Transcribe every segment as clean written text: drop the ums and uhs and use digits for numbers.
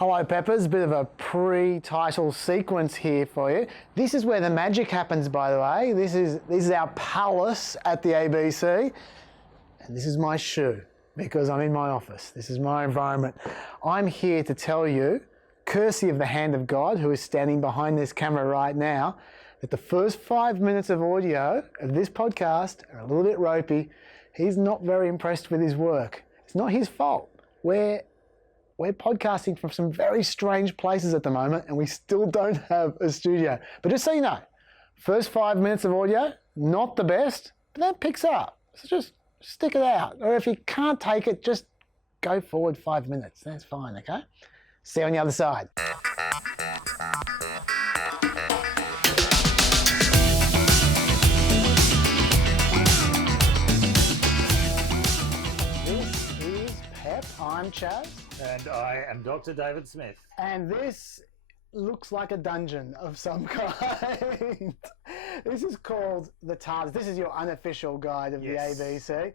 Hello Peppers, bit of a pre-title sequence here for you. This is where the magic happens, by the way. This is our palace at the ABC. And this is my shoe, because I'm in my office. This is my environment. I'm here to tell you, courtesy of the hand of God, who is standing behind this camera right now, that the first 5 minutes of audio of this podcast are a little bit ropey. He's not very impressed with his work. It's not his fault. We're podcasting from some very strange places at the moment, and we still don't have a studio. But just so you know, first 5 minutes of audio, not the best, but that picks up. So just stick it out. Or if you can't take it, just go forward 5 minutes. That's fine, okay? See you on the other side. This is PEP. I'm Chaz. And I am Dr. David Smith. And this looks like a dungeon of some kind. This is called the Tardis. This is your unofficial guide of the ABC.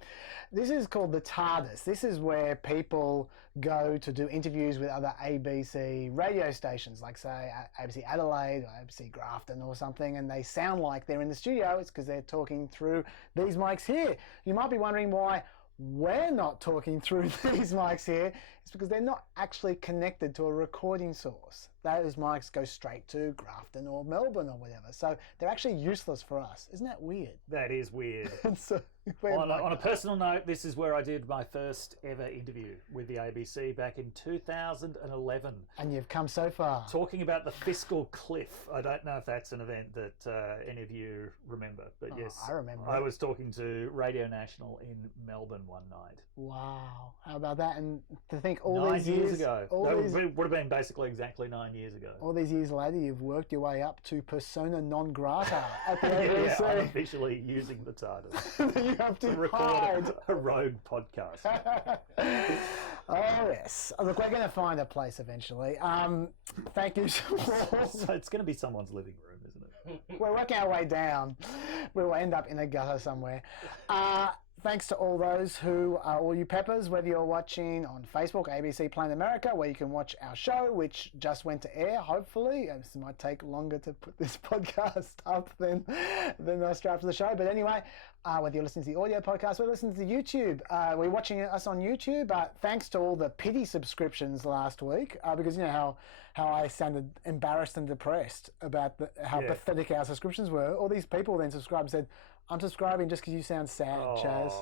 This is called the Tardis. This is where people go to do interviews with other ABC radio stations, like say ABC Adelaide or ABC Grafton or something, and they sound like they're in the studio. It's because they're talking through these mics here. You might be wondering why we're not talking through these mics here. It's because they're not actually connected to a recording source. Those mics go straight to Grafton or Melbourne or whatever. So they're actually useless for us. Isn't that weird? That is weird. So on a personal note, this is where I did my first ever interview with the ABC back in 2011. And you've come so far. Talking about the fiscal cliff. I don't know if that's an event that any of you remember, but yes, I remember. I was talking to Radio National in Melbourne one night. Wow. How about that? And to think all 9 these years ago. That these, would have been basically exactly 9 years ago. All these years later, you've worked your way up to persona non grata at the ABC. Yeah, I'm officially using the Tardis. You have to record a rogue podcast. Oh yes. Look, we're going to find a place eventually. Thank you so much. So it's going to be someone's living room, isn't it? We're working our way down. We will end up in a gutter somewhere. Thanks to all those who are all you peppers, whether you're watching on Facebook, ABC Planet America, where you can watch our show, which just went to air, hopefully. This might take longer to put this podcast up than us after the show. But anyway, whether you're listening to the audio podcast or listening to YouTube, we're watching us on YouTube. Thanks to all the pity subscriptions last week, because you know how I sounded embarrassed and depressed about how pathetic our subscriptions were. All these people then subscribed and said, I'm subscribing just because you sound sad, Chaz.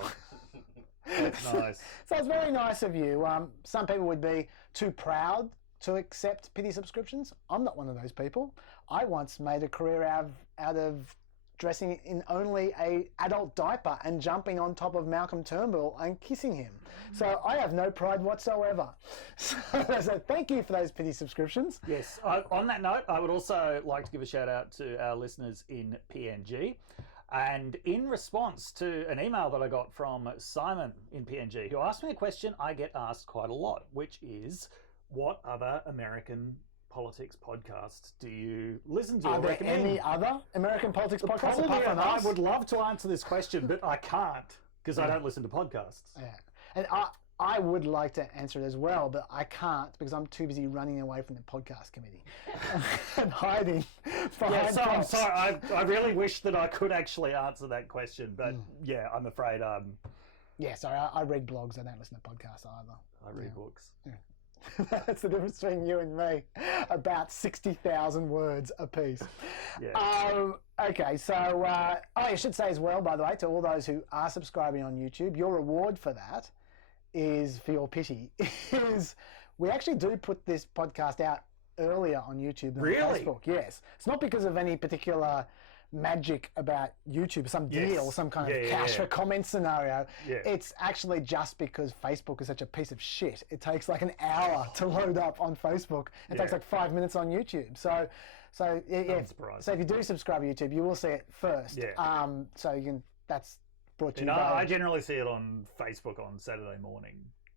That's nice. So it's very nice of you. Some people would be too proud to accept pity subscriptions. I'm not one of those people. I once made a career out of dressing in only a adult diaper and jumping on top of Malcolm Turnbull and kissing him. So I have no pride whatsoever. So thank you for those pity subscriptions. Yes. On that note, I would also like to give a shout out to our listeners in PNG. And in response to an email that I got from Simon in PNG, who asked me a question I get asked quite a lot, which is, what other American politics podcasts do you listen to? Are there any other American politics podcasts apart from us? I would love to answer this question, but I can't because I don't listen to podcasts. Yeah. And I would like to answer it as well, but I can't because I'm too busy running away from the podcast committee and hiding behind I'm sorry. I really wish that I could actually answer that question, but yeah, I'm afraid. Yeah, sorry. I read blogs. I don't listen to podcasts either. I read books. Yeah. That's the difference between you and me. About 60,000 words a piece. Yeah. Okay, so I should say as well, by the way, to all those who are subscribing on YouTube, your reward for that is, for your pity, is we actually do put this podcast out earlier on YouTube than on Facebook. Yes. It's not because of any particular magic about YouTube, some deal, some kind of cash for comment scenario. Yeah. It's actually just because Facebook is such a piece of shit. It takes like an hour to load up on Facebook. It takes like 5 minutes on YouTube. So if you do subscribe to YouTube, you will see it first. Yeah. So you can. That's brought to you. I generally see it on Facebook on Saturday morning.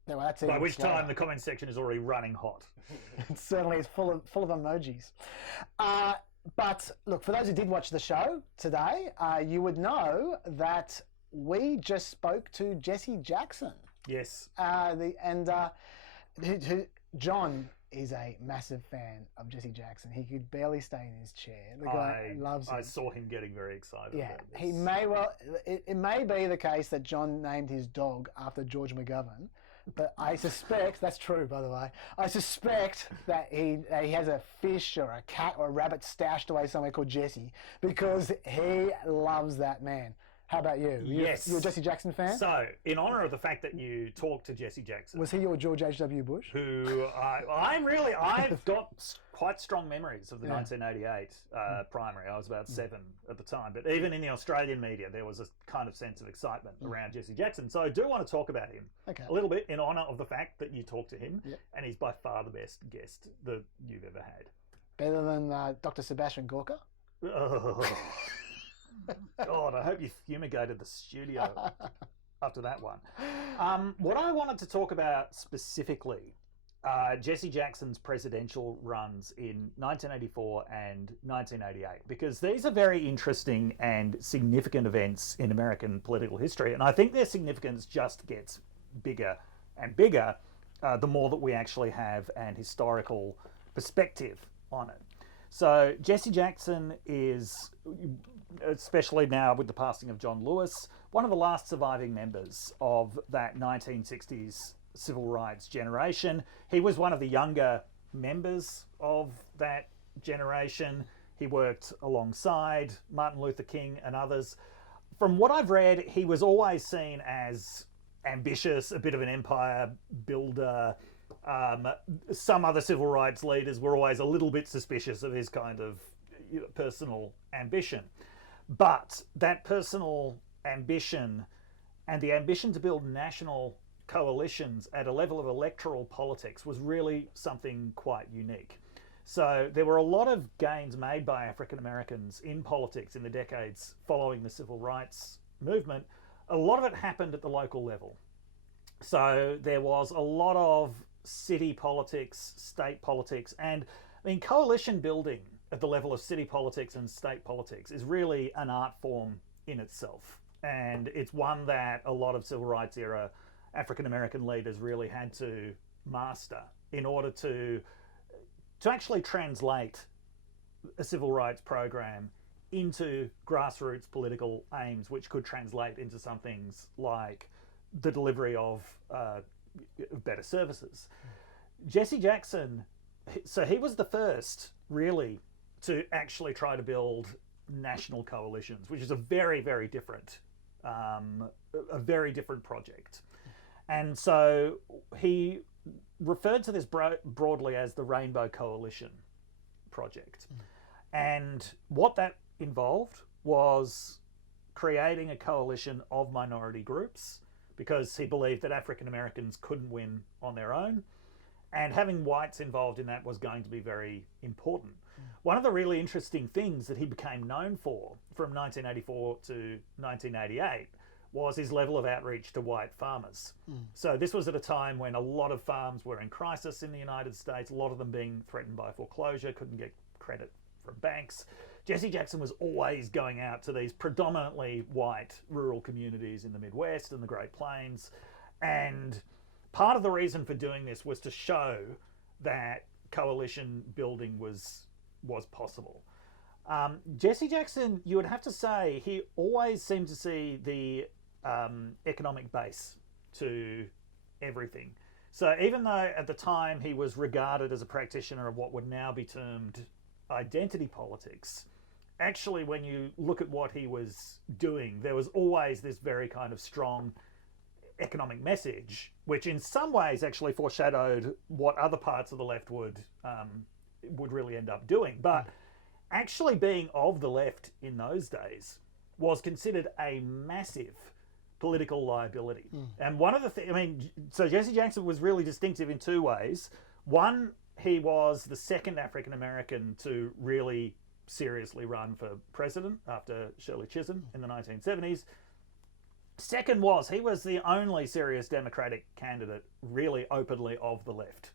No, well, by which time the comment section is already running hot. It certainly is full of emojis. But look, for those who did watch the show today, you would know that we just spoke to Jesse Jackson. Yes. John is a massive fan of Jesse Jackson. He could barely stay in his chair. The guy loves him. I saw him getting very excited. Yeah, about this. he may well. It may be the case that John named his dog after George McGovern, but I suspect that's true. By the way, I suspect that he has a fish or a cat or a rabbit stashed away somewhere called Jesse because he loves that man. How about you? Yes. You're a Jesse Jackson fan? So, in honour of the fact that you talked to Jesse Jackson... Was he your George H.W. Bush? I've got quite strong memories of the 1988 primary. I was about 7 at the time. But even in the Australian media, there was a kind of sense of excitement around Jesse Jackson. So I do want to talk about him a little bit in honour of the fact that you talked to him. Yep. And he's by far the best guest that you've ever had. Better than Dr. Sebastian Gorka? God, I hope you fumigated the studio after that one. What I wanted to talk about specifically, Jesse Jackson's presidential runs in 1984 and 1988, because these are very interesting and significant events in American political history, and I think their significance just gets bigger and bigger the more that we actually have an historical perspective on it. So Jesse Jackson is, especially now with the passing of John Lewis, one of the last surviving members of that 1960s civil rights generation. He was one of the younger members of that generation. He worked alongside Martin Luther King and others. From what I've read, he was always seen as ambitious, a bit of an empire builder. Some other civil rights leaders were always a little bit suspicious of his kind of personal ambition. But that personal ambition and the ambition to build national coalitions at a level of electoral politics was really something quite unique. So there were a lot of gains made by African Americans in politics in the decades following the civil rights movement. A lot of it happened at the local level. So there was a lot of city politics, state politics, and I mean, coalition building at the level of city politics and state politics is really an art form in itself. And it's one that a lot of civil rights era African American leaders really had to master in order to actually translate a civil rights program into grassroots political aims, which could translate into some things like the delivery of better services. Jesse Jackson, so he was the first really to actually try to build national coalitions, which is a very, very different, project. And so he referred to this broadly as the Rainbow Coalition project. And what that involved was creating a coalition of minority groups, because he believed that African Americans couldn't win on their own, and having whites involved in that was going to be very important. One of the really interesting things that he became known for from 1984 to 1988 was his level of outreach to white farmers. So this was at a time when a lot of farms were in crisis in the United States, a lot of them being threatened by foreclosure, couldn't get credit from banks. Jesse Jackson was always going out to these predominantly white rural communities in the Midwest and the Great Plains. And part of the reason for doing this was to show that coalition building was possible. Jesse Jackson, you would have to say, he always seemed to see the economic base to everything. So even though at the time he was regarded as a practitioner of what would now be termed identity politics, actually when you look at what he was doing, there was always this very kind of strong economic message, which in some ways actually foreshadowed what other parts of the left would really end up doing. But actually being of the left in those days was considered a massive political liability. And one of the things, I mean, so Jesse Jackson was really distinctive in two ways. One, he was the second African American to really seriously run for president after Shirley Chisholm in the 1970s. Second was, he was the only serious Democratic candidate really openly of the left,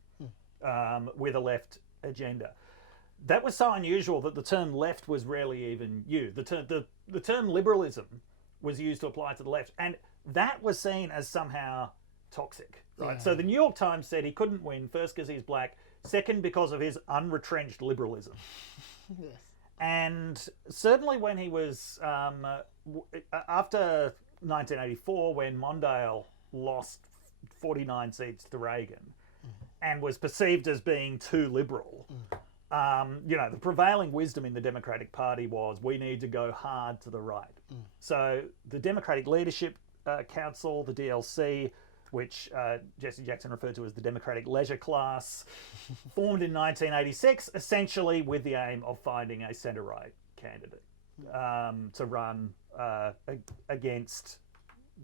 with a left agenda. That was so unusual that the term left was rarely even used. The term liberalism was used to apply to the left, and that was seen as somehow toxic, right? So the New York Times said he couldn't win, first because he's black, Second, because of his unretrenched liberalism. Yes. And certainly when he was, after 1984, when Mondale lost 49 seats to Reagan and was perceived as being too liberal, the prevailing wisdom in the Democratic Party was we need to go hard to the right. So the Democratic Leadership Council, the DLC, which Jesse Jackson referred to as the Democratic Leisure Class, formed in 1986, essentially with the aim of finding a centre-right candidate to run against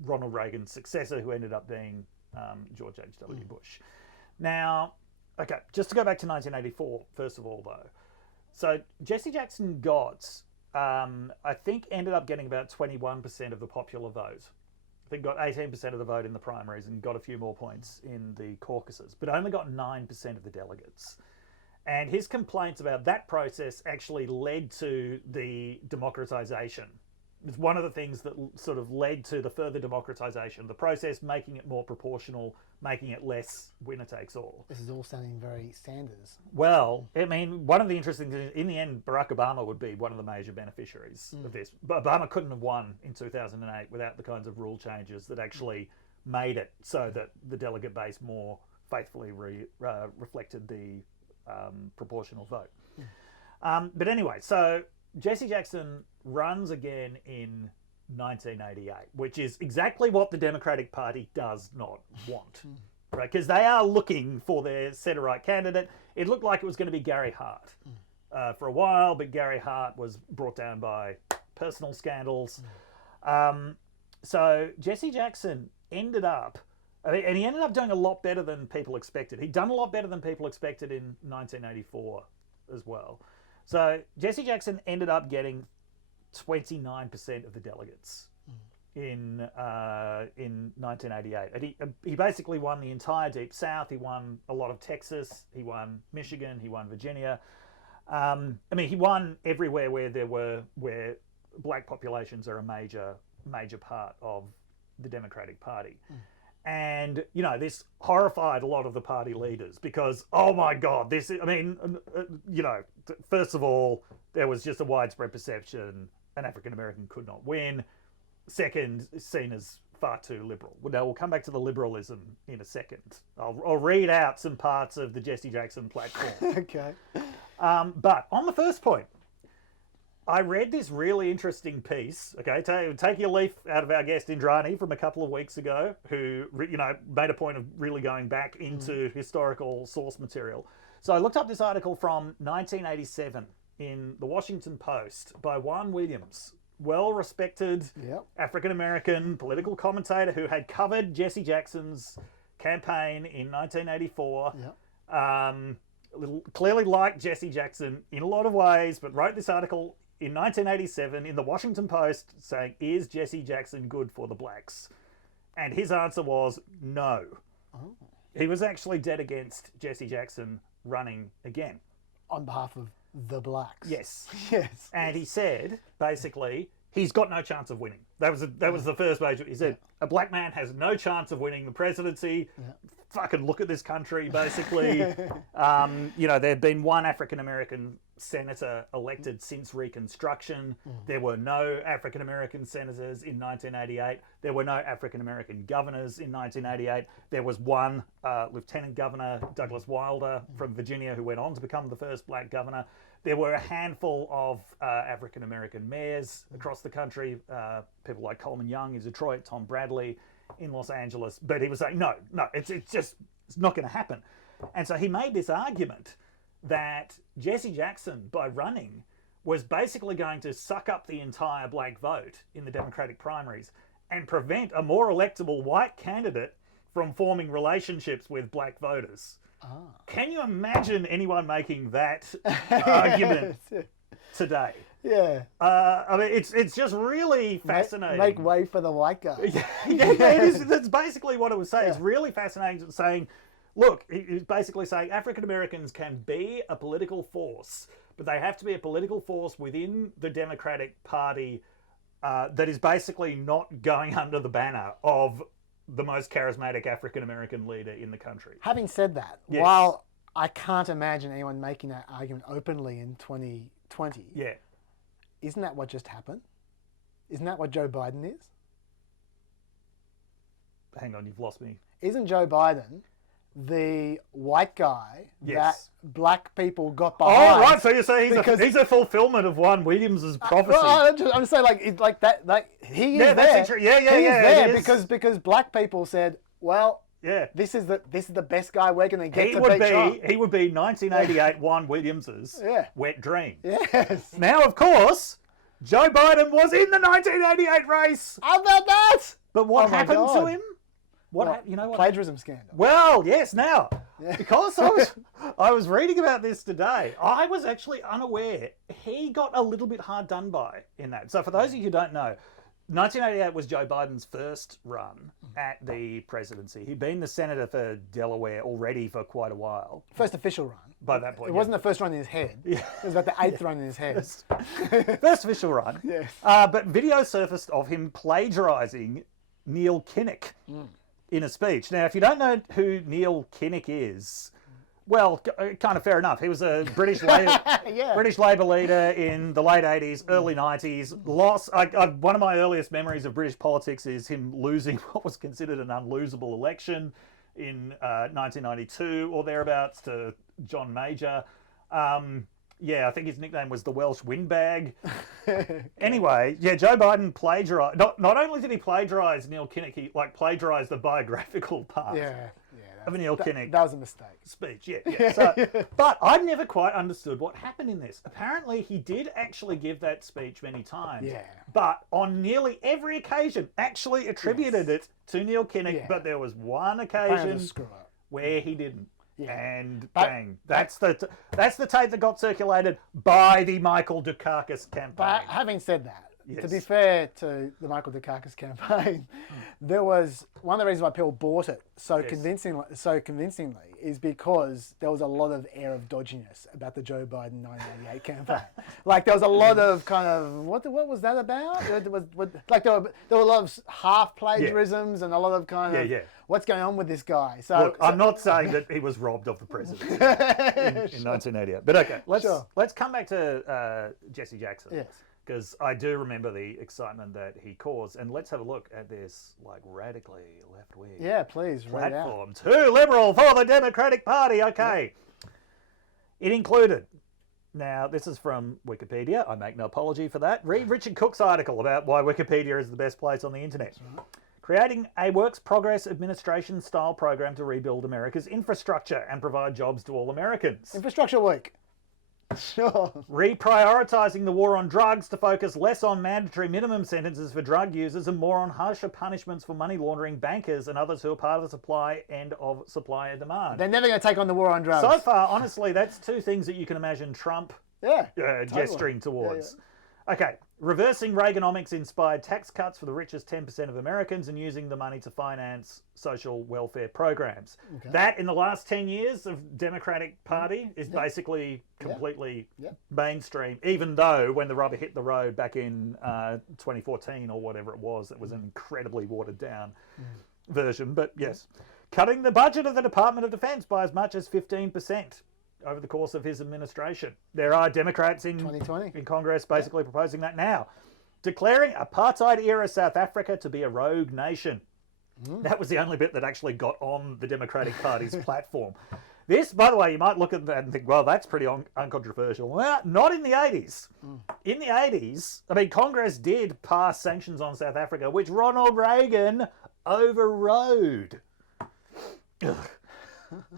Ronald Reagan's successor, who ended up being George H.W. Bush. Now, okay, just to go back to 1984, first of all, though. So Jesse Jackson got, I think, ended up getting about 21% of the popular vote. I think got 18% of the vote in the primaries and got a few more points in the caucuses, but only got 9% of the delegates. And his complaints about that process actually led to the democratisation. It's one of the things that sort of led to the further democratisation of the process, making it more proportional, making it less winner takes all. This is all sounding very Sanders. Well, I mean, one of the interesting things, in the end, Barack Obama would be one of the major beneficiaries of this. But Obama couldn't have won in 2008 without the kinds of rule changes that actually made it so that the delegate base more faithfully reflected the proportional vote. But anyway, so Jesse Jackson runs again in 1988, which is exactly what the Democratic Party does not want, right? Because they are looking for their centre-right candidate. It looked like it was going to be Gary Hart for a while, but Gary Hart was brought down by personal scandals. So Jesse Jackson ended up, and he ended up doing a lot better than people expected. He'd done a lot better than people expected in 1984 as well. So Jesse Jackson ended up getting 29% of the delegates in 1988. And he basically won the entire Deep South. He won a lot of Texas. He won Michigan. He won Virginia. I mean, he won everywhere where black populations are a major part of the Democratic Party. And, you know, this horrified a lot of the party leaders because, oh my God, first of all, there was just a widespread perception an African American could not win. Second, seen as far too liberal. Now, we'll come back to the liberalism in a second. I'll read out some parts of the Jesse Jackson platform. Okay. But on the first point, I read this really interesting piece, okay, take your leaf out of our guest Indrani from a couple of weeks ago, who, made a point of really going back into historical source material. So I looked up this article from 1987 in the Washington Post by Juan Williams, well-respected African-American political commentator who had covered Jesse Jackson's campaign in 1984. Clearly liked Jesse Jackson in a lot of ways, but wrote this article in 1987 in the Washington Post saying, is Jesse Jackson good for the blacks? And his answer was no. He was actually dead against Jesse Jackson running again. On behalf of the blacks. Yes. Yes. And he said, basically, he's got no chance of winning. That was the first major. He said, a black man has no chance of winning the presidency. Fucking look at this country, basically. There'd been one African-American senator elected since Reconstruction. There were no African-American senators in 1988. There were no African-American governors in 1988. There was one Lieutenant Governor, Douglas Wilder, from Virginia, who went on to become the first black governor. There were a handful of African-American mayors across the country, people like Coleman Young in Detroit, Tom Bradley in Los Angeles. But he was saying, no, it's not going to happen. And so he made this argument that Jesse Jackson, by running, was basically going to suck up the entire black vote in the Democratic primaries and prevent a more electable white candidate from forming relationships with black voters. Can you imagine anyone making that argument today? Yeah. It's just really fascinating. Make way for the white guy. That's basically what it was saying. It's really fascinating, saying, look, he's basically saying African Americans can be a political force, but they have to be a political force within the Democratic Party that is basically not going under the banner of the most charismatic African American leader in the country. Having said that, Yes. while I can't imagine anyone making that argument openly in 2020. Yeah. Isn't that what just happened? Isn't that what Joe Biden is? Hang on, you've lost me. Isn't Joe Biden the white guy that black people got behind? Oh, right. So you're saying he's a fulfillment of one Williams's prophecy. Well, I'm just saying, like that. Like he is there. That's true. Yeah, He is there because black people said, well, this is the best guy we're going to get to beat Trump. He would be 1988 Juan Williams's wet dream. Yes. Now, of course, Joe Biden was in the 1988 race. How about that? But what happened to him? What? Plagiarism scandal. Well, yes. Now, because I was reading about this today, I was actually unaware. He got a little bit hard done by in that. So, for those of you who don't know, 1988 was Joe Biden's first run at the presidency. He'd been the senator for Delaware already for quite a while. First official run. By that point, it wasn't the first run in his head. It was about the 8th run in his head. First official run. Yes. But video surfaced of him plagiarising Neil Kinnock in a speech. Now, if you don't know who Neil Kinnock is, well, kind of fair enough. He was a British Labour leader in the late 80s, early 90s. One of my earliest memories of British politics is him losing what was considered an unlosable election in 1992 or thereabouts to John Major. I think his nickname was the Welsh Windbag. Anyway, Joe Biden plagiarised. Not only did he plagiarise Neil Kinnock, he plagiarised the biographical part of Neil Kinnock. That was a mistake. Speech, So, but I never quite understood what happened in this. Apparently, he did actually give that speech many times. Yeah. But on nearly every occasion, actually attributed it to Neil Kinnock. Yeah. But there was one occasion where he didn't. Yeah. And bang, that's the tape that got circulated by the Michael Dukakis campaign. But having said that, to be fair to the Michael Dukakis campaign, there was one of the reasons why people bought it so convincingly is because there was a lot of air of dodginess about the Joe Biden 1988 campaign. Like there was a lot of kind of what was that about? There were a lot of half plagiarisms and a lot of kind of what's going on with this guy. Look, I'm not saying that he was robbed of the presidency in 1988, but okay, let's come back to Jesse Jackson. Yes. Because I do remember the excitement that he caused. And let's have a look at this radically left-wing please, platform. Too liberal for the Democratic Party. Okay. It included, now this is from Wikipedia. I make no apology for that. Read Richard Cooke's article about why Wikipedia is the best place on the internet. Right. Creating a works progress administration style program to rebuild America's infrastructure and provide jobs to all Americans. Infrastructure Week. Sure. Reprioritising the war on drugs to focus less on mandatory minimum sentences for drug users and more on harsher punishments for money laundering bankers and others who are part of the supply end of supply and demand. They're never going to take on the war on drugs. So far, honestly, that's two things that you can imagine Trump gesturing towards. Okay, reversing Reaganomics-inspired tax cuts for the richest 10% of Americans and using the money to finance social welfare programs. Okay. That, in the last 10 years of Democratic Party, is basically completely mainstream, even though when the rubber hit the road back in 2014 or whatever it was an incredibly watered-down version. But yes, cutting the budget of the Department of Defense by as much as 15%. Over the course of his administration. There are Democrats in Congress basically proposing that now. Declaring apartheid-era South Africa to be a rogue nation. That was the only bit that actually got on the Democratic Party's platform. This, by the way, you might look at that and think, well, that's pretty uncontroversial. Well, not in the 80s. In the 80s, Congress did pass sanctions on South Africa, which Ronald Reagan overrode.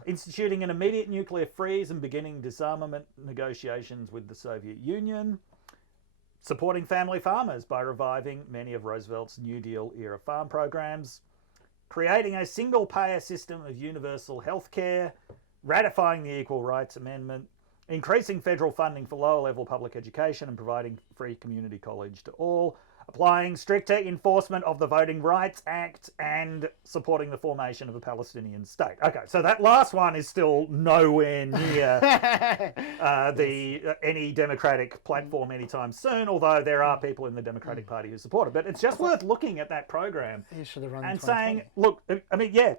Instituting an immediate nuclear freeze and beginning disarmament negotiations with the Soviet Union. Supporting family farmers by reviving many of Roosevelt's New Deal era farm programs. Creating a single-payer system of universal health care. Ratifying the Equal Rights Amendment. Increasing federal funding for lower-level public education and providing free community college to all. Applying stricter enforcement of the Voting Rights Act and supporting the formation of a Palestinian state. Okay, so that last one is still nowhere near any Democratic platform anytime soon, although there are people in the Democratic Party who support it. But it's just worth looking at that program and saying, look, I mean, yeah,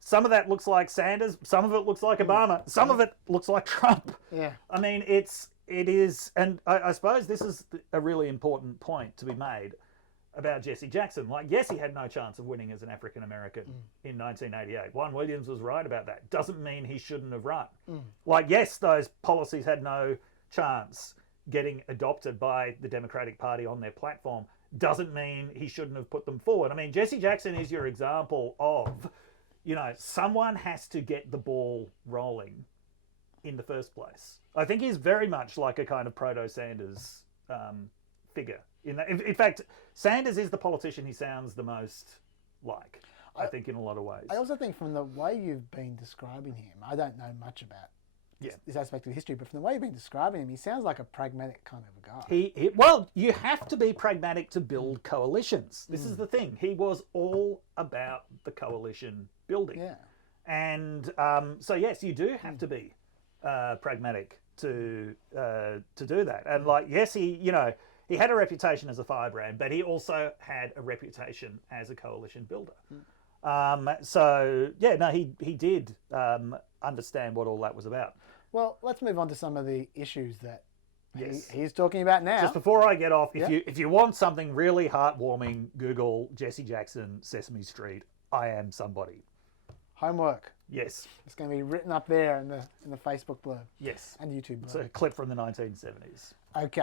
some of that looks like Sanders, some of it looks like Obama, some of it looks like Trump. Yeah. I mean, it is, and I suppose this is a really important point to be made about Jesse Jackson. Like, yes, he had no chance of winning as an African American in 1988. Juan Williams was right about that. Doesn't mean he shouldn't have run. Like, yes, those policies had no chance getting adopted by the Democratic Party on their platform. Doesn't mean he shouldn't have put them forward. I mean, Jesse Jackson is your example of, someone has to get the ball rolling in the first place. I think he's very much like a kind of proto-Sanders figure. In fact, Sanders is the politician he sounds the most like, I think, in a lot of ways. I also think from the way you've been describing him, I don't know much about this aspect of history, but from the way you've been describing him, he sounds like a pragmatic kind of a guy. Well, you have to be pragmatic to build coalitions. This is the thing. He was all about the coalition building. Yeah. And so, yes, you do have to be pragmatic to do that. And like, yes, he had a reputation as a firebrand, but he also had a reputation as a coalition builder. So, yeah, no, he did understand what all that was about. Well, let's move on to some of the issues that he's talking about now. Just before I get off, if you want something really heartwarming, Google Jesse Jackson, Sesame Street, I am somebody. Homework. Yes. It's going to be written up there in the Facebook blurb. Yes. And YouTube blurb. It's a clip from the 1970s. Okay.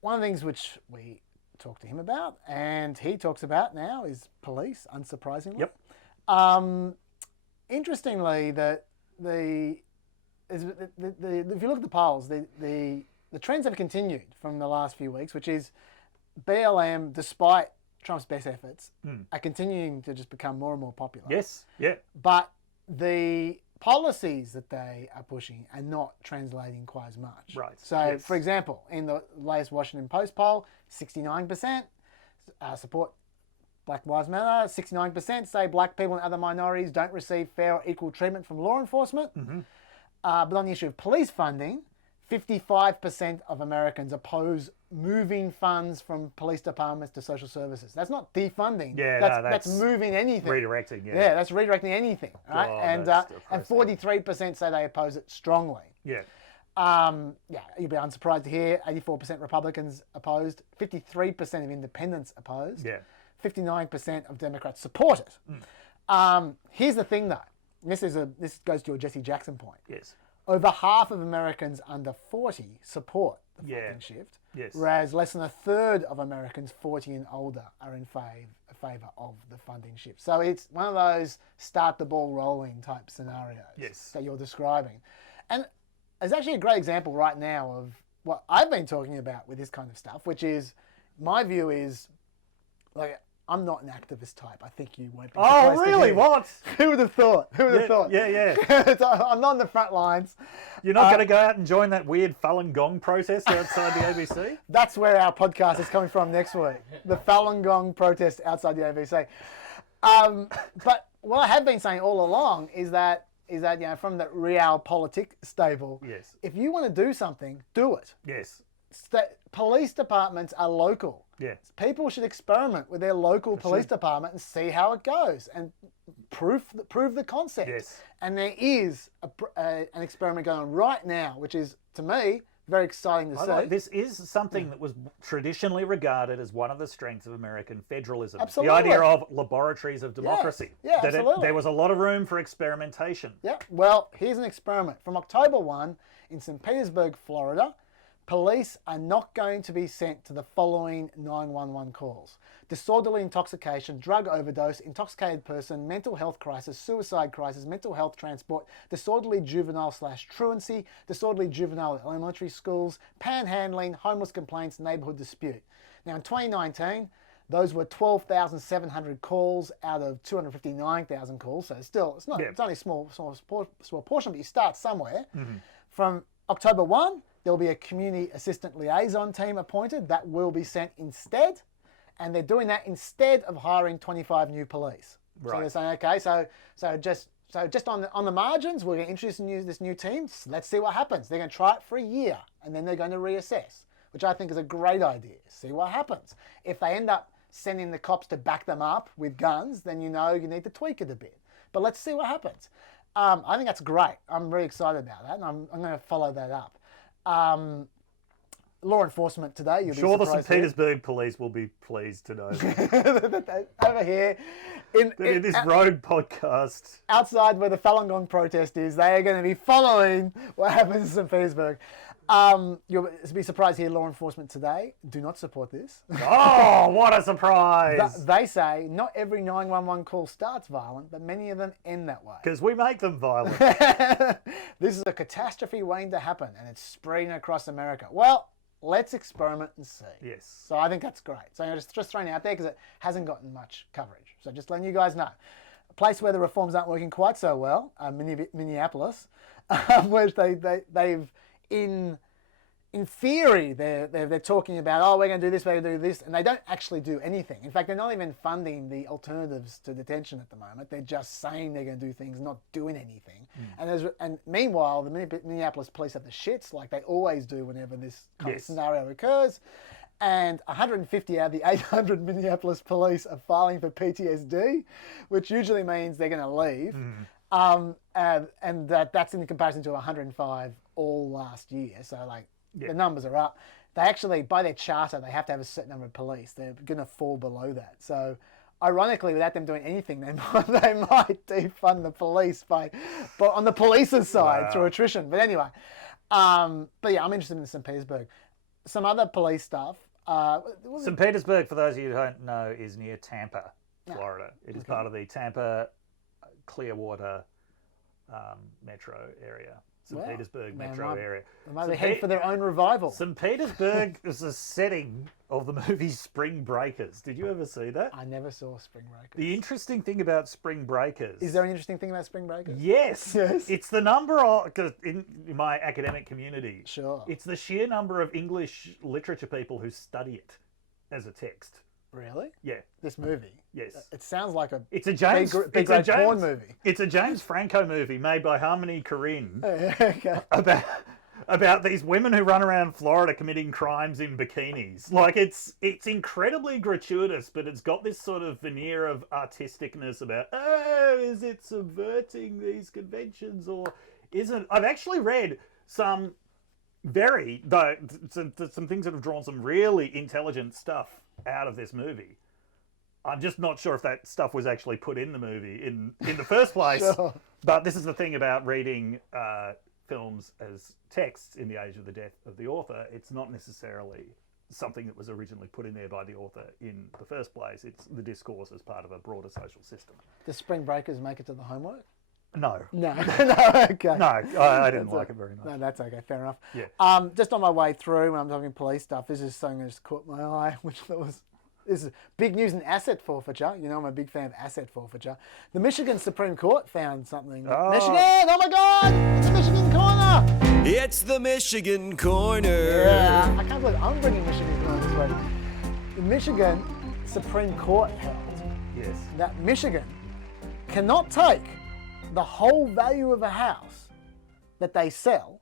One of the things which we talk to him about, and he talks about now, is police, unsurprisingly. Yep. Interestingly, if you look at the polls, the trends have continued from the last few weeks, which is BLM, despite Trump's best efforts, are continuing to just become more and more popular. Yes, yeah. But the policies that they are pushing are not translating quite as much. Right. So, for example, in the latest Washington Post poll, 69% support Black Lives Matter, 69% say black people and other minorities don't receive fair or equal treatment from law enforcement. But on the issue of police funding, 55% of Americans oppose moving funds from police departments to social services. That's not defunding. Yeah, that's moving anything. Redirecting. Yeah, that's redirecting anything. Right? And 43% say they oppose it strongly. Yeah. You'll be unsurprised to hear 84% Republicans opposed, 53% of independents opposed, 59% of Democrats support it. Here's the thing, though. This goes to your Jesse Jackson point. Yes. Over half of Americans under 40 support the funding shift, whereas less than a third of Americans 40 and older are in favour of the funding shift. So it's one of those start the ball rolling type scenarios that you're describing. And there's actually a great example right now of what I've been talking about with this kind of stuff, which is, my view is, like, I'm not an activist type. I think you won't be. Oh, really? What? Who would have thought? Who would have thought? Yeah. I'm not on the front lines. You're not going to go out and join that weird Falun Gong protest outside the ABC? That's where our podcast is coming from next week. The Falun Gong protest outside the ABC. But what I have been saying all along is that from the realpolitik stable, if you want to do something, do it. Yes. Police departments are local. Yes. People should experiment with their local police department and see how it goes and prove the concept. Yes. And there is an experiment going on right now, which is, to me, very exciting to see. This is something that was traditionally regarded as one of the strengths of American federalism. Absolutely. The idea of laboratories of democracy. Yeah, absolutely. There was a lot of room for experimentation. Yeah. Well, here's an experiment. From October 1 in St. Petersburg, Florida, police are not going to be sent to the following 911 calls: disorderly intoxication, drug overdose, intoxicated person, mental health crisis, suicide crisis, mental health transport, disorderly juvenile/truancy, disorderly juvenile at elementary schools, panhandling, homeless complaints, neighbourhood dispute. Now in 2019, those were 12,700 calls out of 259,000 calls. So it's only a small portion, but you start somewhere. From October 1, there'll be a community assistant liaison team appointed that will be sent instead, and they're doing that instead of hiring 25 new police. Right. So they're saying, okay, so just So just on the margins, we're going to introduce this new team. Let's see what happens. They're going to try it for a year, and then they're going to reassess, which I think is a great idea. See what happens. If they end up sending the cops to back them up with guns, then you know you need to tweak it a bit. But let's see what happens. I think that's great. I'm very excited about that, and I'm going to follow that up. Law enforcement today. You'll be sure, the surprised St. here. Petersburg police will be pleased to know. Over here, in this road podcast. outside where the Falun Gong protest is, they are going to be following what happens in St. Petersburg. You'll be surprised here, law enforcement today do not support this. Oh, what a surprise! They say not every 911 call starts violent, but many of them end that way. Because we make them violent. This is a catastrophe waiting to happen, and it's spreading across America. Well, let's experiment and see. Yes. So I think that's great. So I'm just throwing it out there because it hasn't gotten much coverage. So just letting you guys know. A place where the reforms aren't working quite so well, Minneapolis, where they've in theory, they're talking about, oh, we're going to do this, we're going to do this, and they don't actually do anything. In fact, they're not even funding the alternatives to detention at the moment. They're just saying they're going to do things, not doing anything. And meanwhile, the Minneapolis police have the shits, like they always do whenever this kind of scenario occurs. And 150 out of the 800 Minneapolis police are filing for PTSD, which usually means they're going to leave. And that's in comparison to 105 all last year. So like the numbers are up. They actually, by their charter, they have to have a certain number of police. They're going to fall below that. So ironically, without them doing anything, they might defund the police but on the police's side through attrition. But anyway, but yeah, I'm interested in St. Petersburg. Some other police stuff. St. Petersburg, for those of you who don't know, is near Tampa, Florida. It is part of the Tampa Clearwater metro area. St. Petersburg metro area. They might be heading for their own revival. St. Petersburg is the setting of the movie Spring Breakers. Did you ever see that? I never saw Spring Breakers. The interesting thing about Spring Breakers... Is there an interesting thing about Spring Breakers? Yes. Yes. It's the number of... Because in my academic community... Sure. It's the sheer number of English literature people who study it as a text. Really? Yeah. This movie? Yes. It sounds like a it's a James porn movie. It's a James Franco movie made by Harmony Korine Okay. about these women who run around Florida committing crimes in bikinis. Like it's incredibly gratuitous, but it's got this sort of veneer of artisticness about, oh, is it subverting these conventions or isn't? I've actually read some some things that have drawn some really intelligent stuff out of this movie. I'm just not sure if that stuff was actually put in the movie in the first place. Sure. But this is the thing about reading films as texts in the age of the death of the author. It's not necessarily something that was originally put in there by the author in the first place. It's the discourse as part of a broader social system. Does Spring Breakers make it to the homework? No. No. No, okay. No, I didn't like it very much. No, that's okay. Fair enough. Yeah. Just on my way through, when I'm talking police stuff, this is something that just caught my eye, this is big news in asset forfeiture. You know, I'm a big fan of asset forfeiture. The Michigan Supreme Court found something. Oh. Michigan! Oh my God! It's the Michigan corner! It's the Michigan Corner. Yeah, I can't believe I'm bringing Michigan corner this week. The Michigan Supreme Court held that Michigan cannot take the whole value of a house that they sell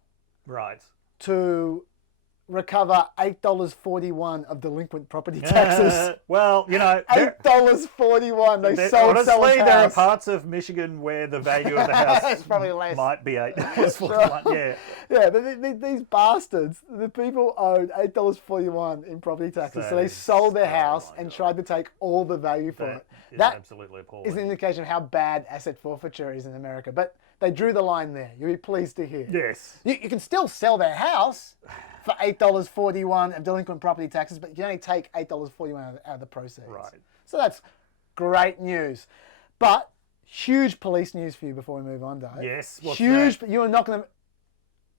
to recover $8.41 of delinquent property taxes. Well, you know, $8.41. They sold honestly, house. there are parts of Michigan where the value of the house It's probably less. might be $8.41. Yeah. Yeah, but these bastards, the people owed $8.41 in property taxes, so they sold their house and tried to take all the value for it. That is absolutely appalling. Is an indication of how bad asset forfeiture is in America. But they drew the line there. You'll be pleased to hear. Yes. You can still sell their house for $8.41 of delinquent property taxes, but you can only take $8.41 out of the proceeds. Right. So that's great news. But huge police news for you before we move on, Dave. Yes. What's huge. that? You are not going to...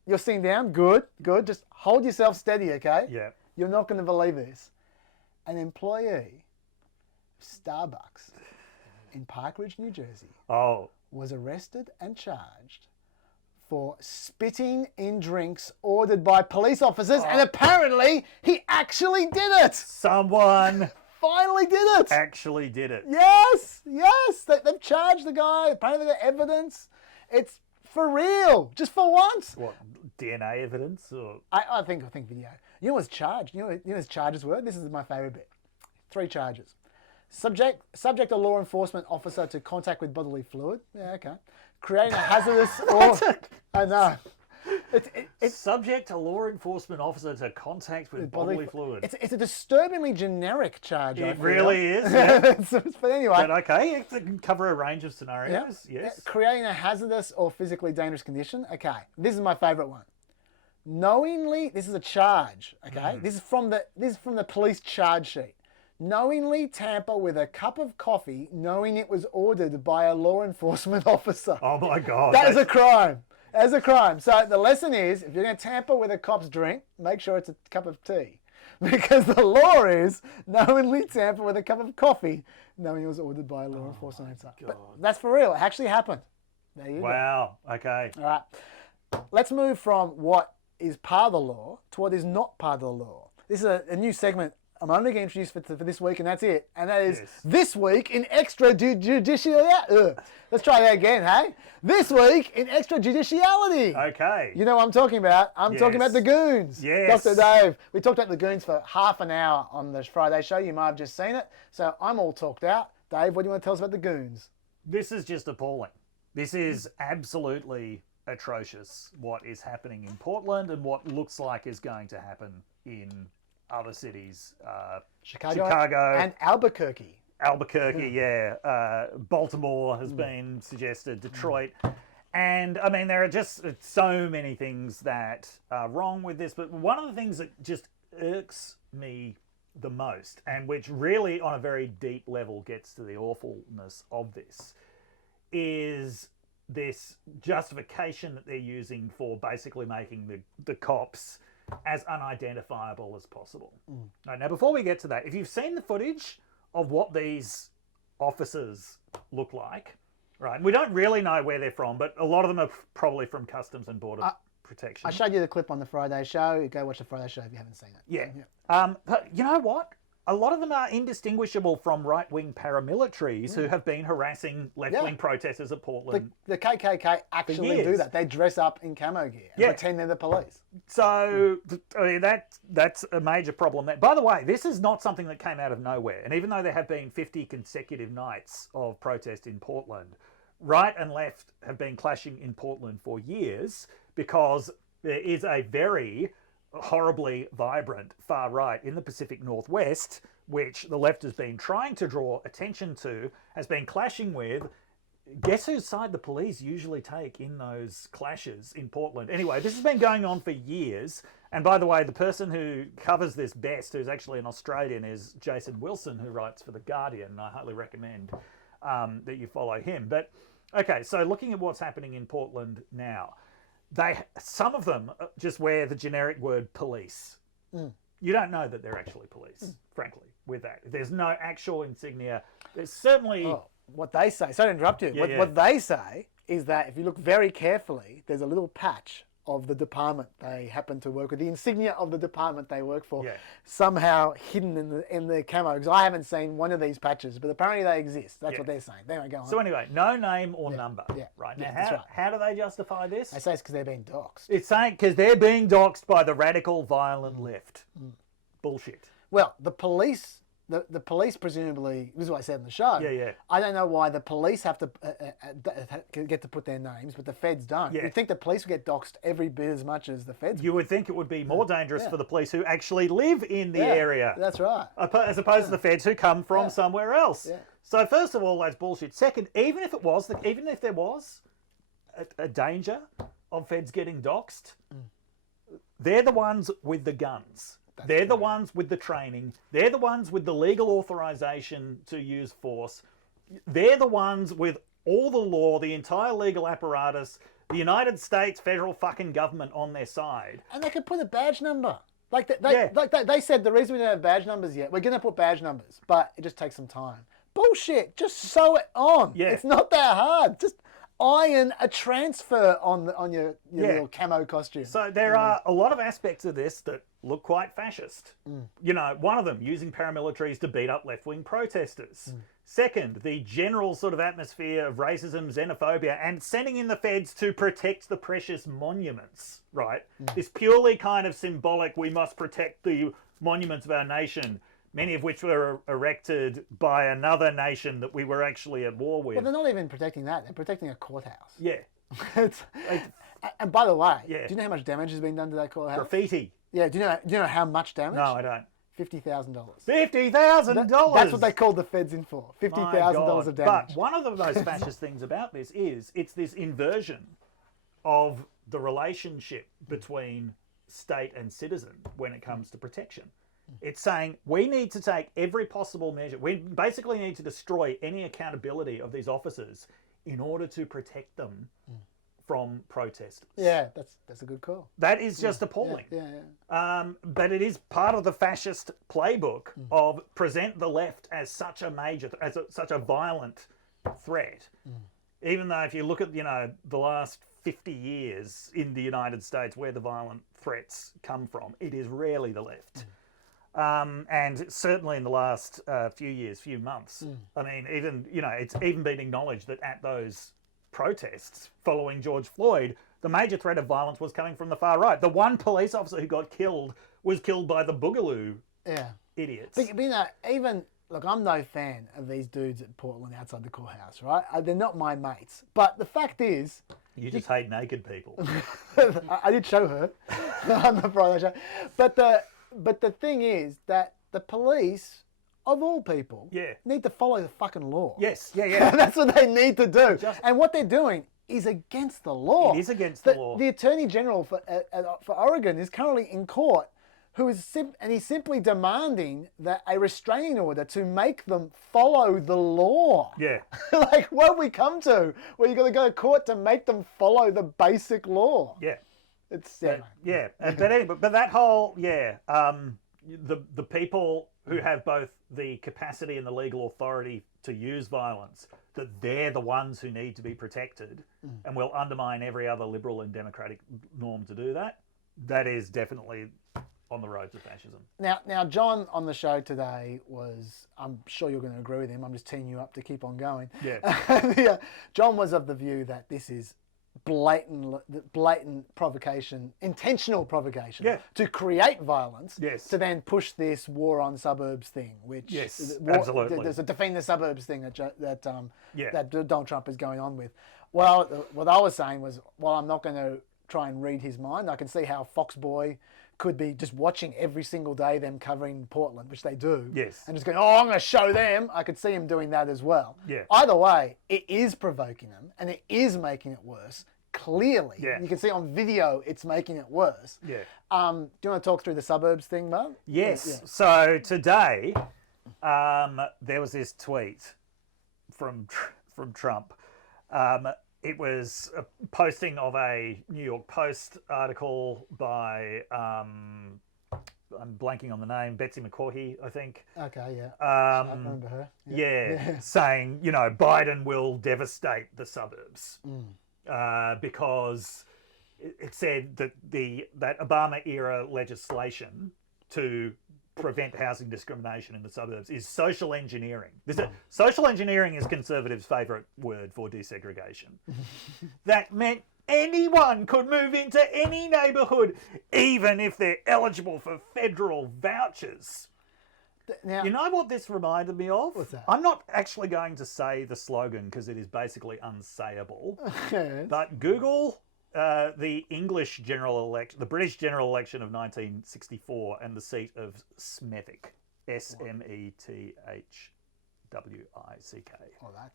You're sitting down. Good. Just hold yourself steady, okay? Yeah. You're not going to believe this. An employee of Starbucks in Park Ridge, New Jersey was arrested and charged for spitting in drinks ordered by police officers, and apparently he actually did it. Someone finally did it. Actually did it. Yes. They've charged the guy. Apparently, they've got evidence. It's for real, just for once. What, DNA evidence? Or I think video. You know what's charged? You know his charges were? This is my favourite bit. 3 charges. Subject a law enforcement officer to contact with bodily fluid. Yeah, okay. Creating a hazardous or... I know. It's subject a law enforcement officer to contact with bodily fluid. It's a disturbingly generic charge. It really is. Yeah. But anyway. But okay, it can cover a range of scenarios. Yeah. Yes. Creating a hazardous or physically dangerous condition. Okay. This is my favourite one. Knowingly, this is a charge. Okay. This is from the police charge sheet. Knowingly tamper with a cup of coffee, knowing it was ordered by a law enforcement officer. Oh my God. That is a crime. As a crime. So the lesson is, if you're going to tamper with a cop's drink, make sure it's a cup of tea. Because the law is knowingly tamper with a cup of coffee, knowing it was ordered by a law enforcement officer. But that's for real. It actually happened. There you go. Wow. Okay. All right. Let's move from what is part of the law to what is not part of the law. This is a new segment I'm only going to introduce for this week, and that's it. And that is This Week in Extrajudiciality. Let's try that again, hey? This Week in Extrajudiciality. Okay. You know what I'm talking about? I'm talking about the goons. Yes. Dr. Dave. We talked about the goons for half an hour on the Friday show. You might have just seen it. So I'm all talked out. Dave, what do you want to tell us about the goons? This is just appalling. This is absolutely atrocious, what is happening in Portland and what looks like is going to happen in other cities. Chicago and Albuquerque. Baltimore has been suggested, Detroit. And I mean, there are just so many things that are wrong with this, but one of the things that just irks me the most, and which really on a very deep level gets to the awfulness of this, is this justification that they're using for basically making the cops as unidentifiable as possible. Right, now, before we get to that, if you've seen the footage of what these officers look like, right, we don't really know where they're from, but a lot of them are probably from Customs and Border Protection. I showed you the clip on the Friday show. Go watch the Friday show if you haven't seen it. Yeah. But you know what? A lot of them are indistinguishable from right-wing paramilitaries who have been harassing left-wing protesters at Portland. The KKK actually do that. They dress up in camo gear and pretend they're the police. So I mean, that's a major problem. By the way, this is not something that came out of nowhere. And even though there have been 50 consecutive nights of protest in Portland, right and left have been clashing in Portland for years because there is a very horribly vibrant far right in the Pacific Northwest, which the left has been trying to draw attention to, has been clashing with. Guess whose side the police usually take in those clashes in Portland? Anyway, this has been going on for years. And by the way, the person who covers this best, who's actually an Australian, is Jason Wilson, who writes for The Guardian. And I highly recommend that you follow him. But okay, so looking at what's happening in Portland now, some of them just wear the generic word police. You don't know that they're actually police, frankly, with that. There's no actual insignia. There's certainly... What they say, sorry to interrupt you, what they say is that if you look very carefully, there's a little patch of the department they happen to work with, the insignia of the department they work for, somehow hidden in the camo. Because I haven't seen one of these patches, but apparently they exist. That's what they're saying. They don't go on. So anyway, no name or number. Right now, how do they justify this? They say it's because they're being doxxed. It's saying because they're being doxxed by the radical, violent left. Bullshit. Well, the police. The police presumably, this is what I said in the show. I don't know why the police have to get to put their names, but the feds don't. You'd think the police would get doxxed every bit as much as the feds. You would think it would be more dangerous for the police who actually live in the area. That's right. As opposed to the feds who come from somewhere else. So first of all, that's bullshit. Second, even if there was a danger of feds getting doxxed, they're the ones with the guns. They're the ones with the training. They're the ones with the legal authorization to use force. They're the ones with all the law, the entire legal apparatus, the United States federal fucking government on their side. And they could put a badge number. They said the reason we don't have badge numbers yet, we're going to put badge numbers, but it just takes some time. Bullshit. Just sew it on. It's not that hard. Just iron a transfer on your Yeah. little camo costume. So there are a lot of aspects of this that look quite fascist. You know, one of them, using paramilitaries to beat up left-wing protesters. Second, the general sort of atmosphere of racism, xenophobia, and sending in the feds to protect the precious monuments, right? This purely kind of symbolic, we must protect the monuments of our nation, many of which were erected by another nation that we were actually at war with. Well, they're not even protecting that. They're protecting a courthouse. Yeah. And by the way, Yeah. do you know how much damage has been done to that courthouse? Graffiti. Yeah, do you know how much damage? No, I don't. $50,000. $50,000. That's what they called the feds in for. $50,000 of damage. But one of the most fascist things about this is it's this inversion of the relationship between state and citizen when it comes to protection. It's saying we need to take every possible measure. We basically need to destroy any accountability of these officers in order to protect them from protesters. Yeah, that's a good call. That is just appalling. Yeah. But it is part of the fascist playbook of present the left as such a major, such a violent threat. Even though if you look at, the last 50 years in the United States where the violent threats come from, it is rarely the left. And certainly in the last few months, I mean, even, it's even been acknowledged that at those protests following George Floyd, the major threat of violence was coming from the far right. The one police officer who got killed was killed by the Boogaloo idiots. But even, look, I'm no fan of these dudes at Portland outside the courthouse, right? They're not my mates. But the fact is... You just hate naked people. I did show her on the Friday show. But the thing is that the police... of all people, need to follow the fucking law. Yes, yeah. That's what they need to do. And what they're doing is against the law. It is against the law. The Attorney General for Oregon is currently in court, and he's simply demanding that a restraining order to make them follow the law. Yeah. Like, what have we come to? Where you got to go to court to make them follow the basic law. Yeah. It's But anyway, but that whole the people who have both the capacity and the legal authority to use violence, that they're the ones who need to be protected, and will undermine every other liberal and democratic norm to do that. That is definitely on the road to fascism. Now, John on the show today was, I'm sure you're going to agree with him, I'm just teeing you up to keep on going. Yeah. John was of the view that this is blatant provocation, intentional provocation to create violence, to then push this war on suburbs thing, which absolutely. There's a defend the suburbs thing that Donald Trump is going on with. Well, what I was saying was, well, I'm not going to try and read his mind. I can see how Fox Boy could be just watching every single day them covering Portland, which they do. Yes. And just going, oh, I'm going to show them. I could see him doing that as well. Yeah. Either way, it is provoking them and it is making it worse. Clearly. Yeah. You can see on video it's making it worse. Yeah. Do you want to talk through the suburbs thing, Mark? Yes. Yeah. So today, there was this tweet from Trump. It was a posting of a New York Post article by, I'm blanking on the name, Betsy McCaughey, I think. Okay, yeah. I remember her. Yeah. Saying, Biden will devastate the suburbs. Because it said that that Obama-era legislation to prevent housing discrimination in the suburbs is social engineering. Social engineering is conservatives' favourite word for desegregation. That meant anyone could move into any neighbourhood, even if they're eligible for federal vouchers. Now, you know what this reminded me of? What's that? I'm not actually going to say the slogan because it is basically unsayable. But Google the English general election, the British general election of 1964, and the seat of Smethwyck, Smethwyck.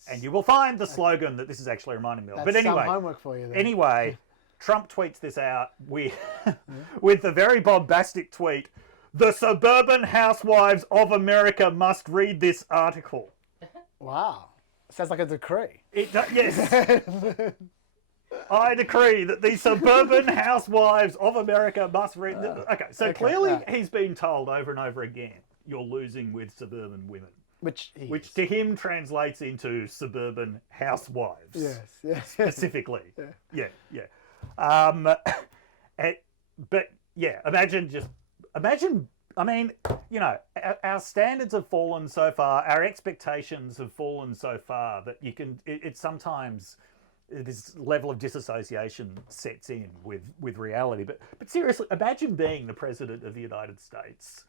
And you will find the slogan that this is actually reminding me of. But anyway, some homework for you then. Anyway, Trump tweets this out with the very bombastic tweet, "The suburban housewives of America must read this article." Wow. Sounds like a decree. Yes. I decree that the suburban housewives of America must read... Clearly he's been told over and over again, you're losing with suburban women. Which to him translates into suburban housewives. Yes. Specifically. Yeah. But yeah, imagine. I mean, you know, our standards have fallen so far. Our expectations have fallen so far that it's sometimes this level of disassociation sets in with reality. But seriously, imagine being the president of the United States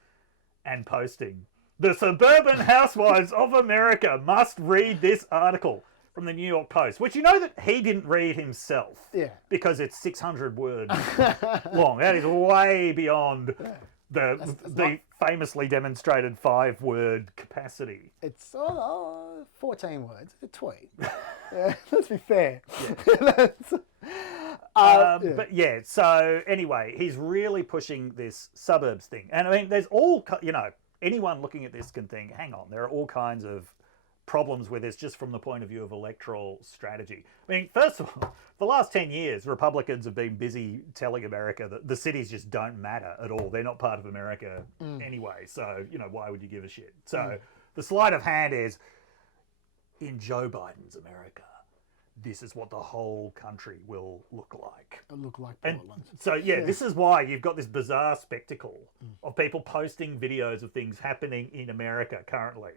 and posting, "The suburban housewives of America must read this article from the New York Post," which you know that he didn't read himself. Yeah. Because it's 600 words long. That is way beyond the famously demonstrated 5-word capacity. It's 14 words. A tweet. Yeah, let's be fair. Yeah. But yeah, so anyway, he's really pushing this suburbs thing. And I mean, there's anyone looking at this can think, hang on, there are all kinds of problems with this just from the point of view of electoral strategy. I mean, first of all, the last 10 years, Republicans have been busy telling America that the cities just don't matter at all. They're not part of America anyway. So, you know, why would you give a shit? So the sleight of hand is, in Joe Biden's America, this is what the whole country will look like. It'll look like And Portland. so, this is why you've got this bizarre spectacle of people posting videos of things happening in America currently,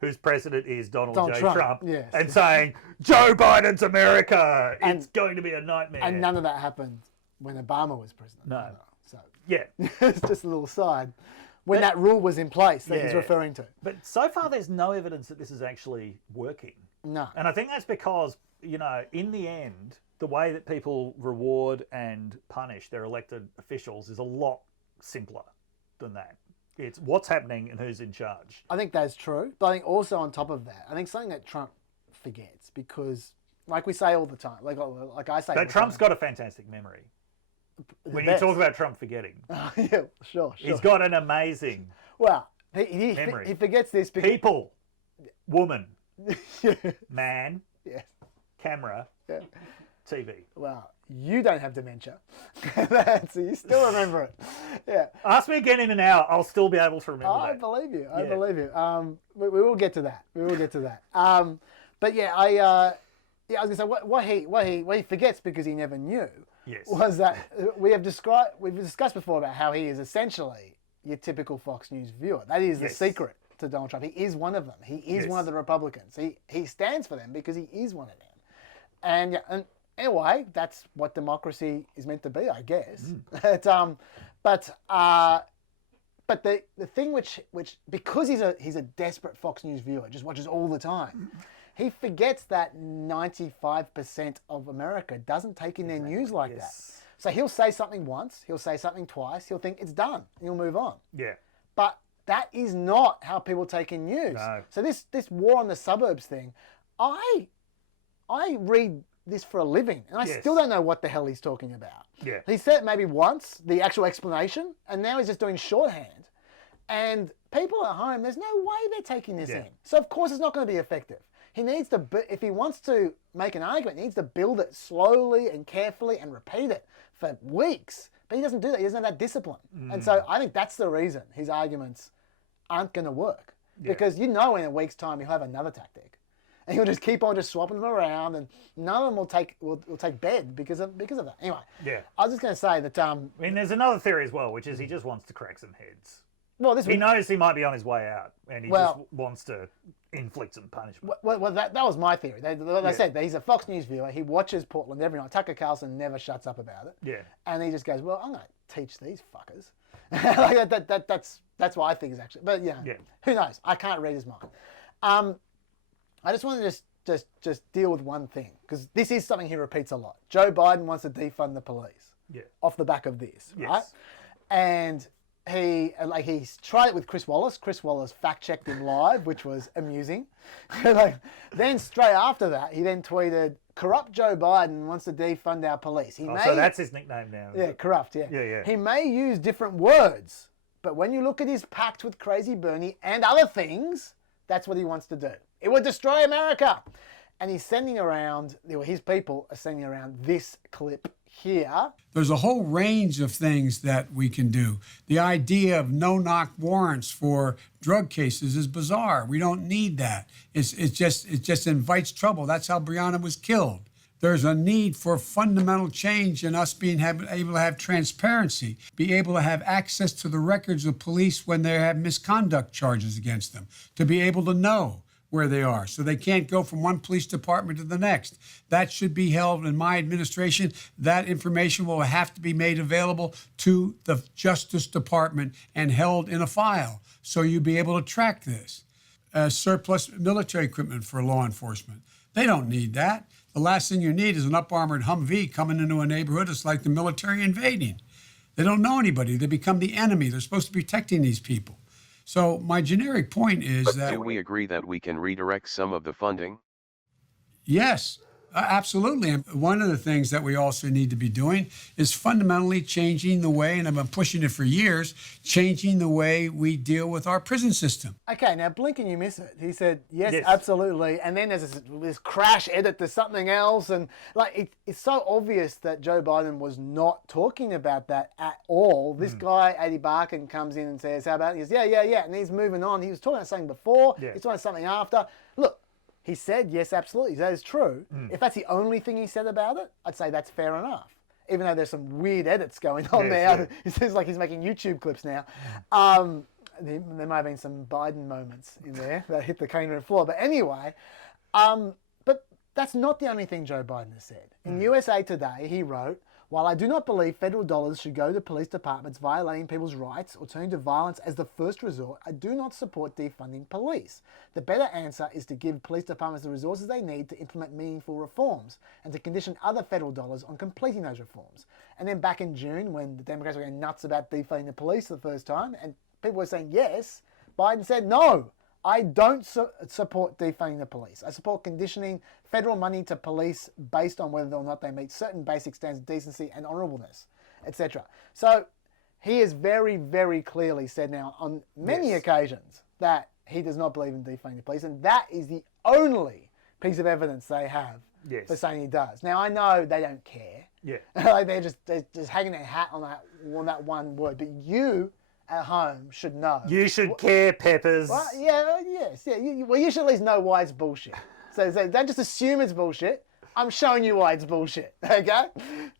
whose president is Donald J. Trump, yes. and saying, Joe Biden's America, it's going to be a nightmare. And none of that happened when Obama was president. No. So Yeah. it's just a little side. When that rule was in place that he's referring to. But so far, there's no evidence that this is actually working. No. And I think that's because, you know, in the end, the way that people reward and punish their elected officials is a lot simpler than that. It's what's happening and who's in charge. I think that's true. But I think also on top of that, I think something that Trump forgets, because like we say all the time, like I say all But the Trump's time, got a fantastic memory. When best. you talk about Trump forgetting, yeah, sure. he's got an amazing Well, he memory. forgets this because... people, woman, Yeah. man, Yes. camera, Yeah. TV. Well, you don't have dementia. So you still remember it. Yeah. Ask me again in an hour, I'll still be able to remember I that. believe you. I Yeah. believe you. We will get to that. We will get to that. But yeah, I was gonna say what he forgets because he never knew was that we've discussed before about how he is essentially your typical Fox News viewer. That is the secret to Donald Trump. He is one of them. He is one of the Republicans. He stands for them because he is one of them. And anyway, that's what democracy is meant to be, I guess. But the thing which because he's a desperate Fox News viewer, just watches all the time, he forgets that 95% of America doesn't take in their news like that. So he'll say something once, he'll say something twice, he'll think it's done, he'll move on. Yeah. But that is not how people take in news. No. So this war on the suburbs thing, I read this for a living, and I still don't know what the hell he's talking about. Yeah. He said it maybe once, the actual explanation, and now he's just doing shorthand. And people at home, there's no way they're taking this in. So of course it's not going to be effective. He needs to, if he wants to make an argument, he needs to build it slowly and carefully and repeat it for weeks. But he doesn't do that. He doesn't have that discipline. And so I think that's the reason his arguments aren't going to work. Because you know in a week's time he'll have another tactic. And he'll just keep on just swapping them around, and none of them will take bed because of that. Anyway, I was just going to say that... I mean, there's another theory as well, which is he just wants to crack some heads. Well, He knows he might be on his way out, and he just wants to inflict some punishment. Well, that was my theory. They said that he's a Fox News viewer. He watches Portland every night. Tucker Carlson never shuts up about it. Yeah. And he just goes, well, I'm going to teach these fuckers. Like that's what I think is actually. But who knows? I can't read his mind. I just want to just deal with one thing, because this is something he repeats a lot. Joe Biden wants to defund the police. Yeah. Off the back of this, right? And he's tried it with Chris Wallace. Chris Wallace fact-checked him live, which was amusing. Then straight after that, he then tweeted, "Corrupt Joe Biden wants to defund our police." So that's his nickname now. Yeah, corrupt, Yeah. He may use different words, but when you look at his pact with Crazy Bernie and other things, that's what he wants to do. It would destroy America. And he's sending around, his people are sending around this clip here. There's a whole range of things that we can do. The idea of no-knock warrants for drug cases is bizarre. We don't need that. It just invites trouble. That's how Breonna was killed. There's a need for fundamental change in us being able to have transparency, be able to have access to the records of police when they have misconduct charges against them, to be able to know where they are, so they can't go from one police department to the next. That should be held in my administration. That information will have to be made available to the Justice Department and held in a file, so you'll be able to track this. Surplus military equipment for law enforcement. They don't need that. The last thing you need is an up-armored Humvee coming into a neighborhood. It's like the military invading. They don't know anybody. They become the enemy. They're supposed to be protecting these people. So my generic point is that... Do we agree that we can redirect some of the funding? Yes, absolutely. And one of the things that we also need to be doing is fundamentally changing the way, and I've been pushing it for years, changing the way we deal with our prison system. Okay, now blink and you miss it. He said, yes, absolutely. And then there's this crash edit to something else. And like it's so obvious that Joe Biden was not talking about that at all. This guy, Adi Barkin, comes in and says, how about it? He goes, yeah. And he's moving on. He was talking about something before. He's talking about something after. Look, he said, yes, absolutely. That is true. If that's the only thing he said about it, I'd say that's fair enough. Even though there's some weird edits going on there. Yeah. It seems like he's making YouTube clips now. There might have been some Biden moments in there that hit the cutting room floor. But anyway, but that's not the only thing Joe Biden has said. In USA Today, he wrote, while I do not believe federal dollars should go to police departments violating people's rights or turning to violence as the first resort, I do not support defunding police. The better answer is to give police departments the resources they need to implement meaningful reforms and to condition other federal dollars on completing those reforms. And then back in June, when the Democrats were going nuts about defunding the police for the first time, and people were saying yes, Biden said, no, I don't support defunding the police. I support conditioning federal money to police based on whether or not they meet certain basic standards of decency and honourableness, etc. So he has very, very clearly said now on many occasions that he does not believe in defunding the police, and that is the only piece of evidence they have for saying he does. Now, I know they don't care. Like they're just hanging their hat on that one word, but you at home should know. You should care, Peppers. Well, you should at least know why it's bullshit. So don't just assume it's bullshit. I'm showing you why it's bullshit. Okay,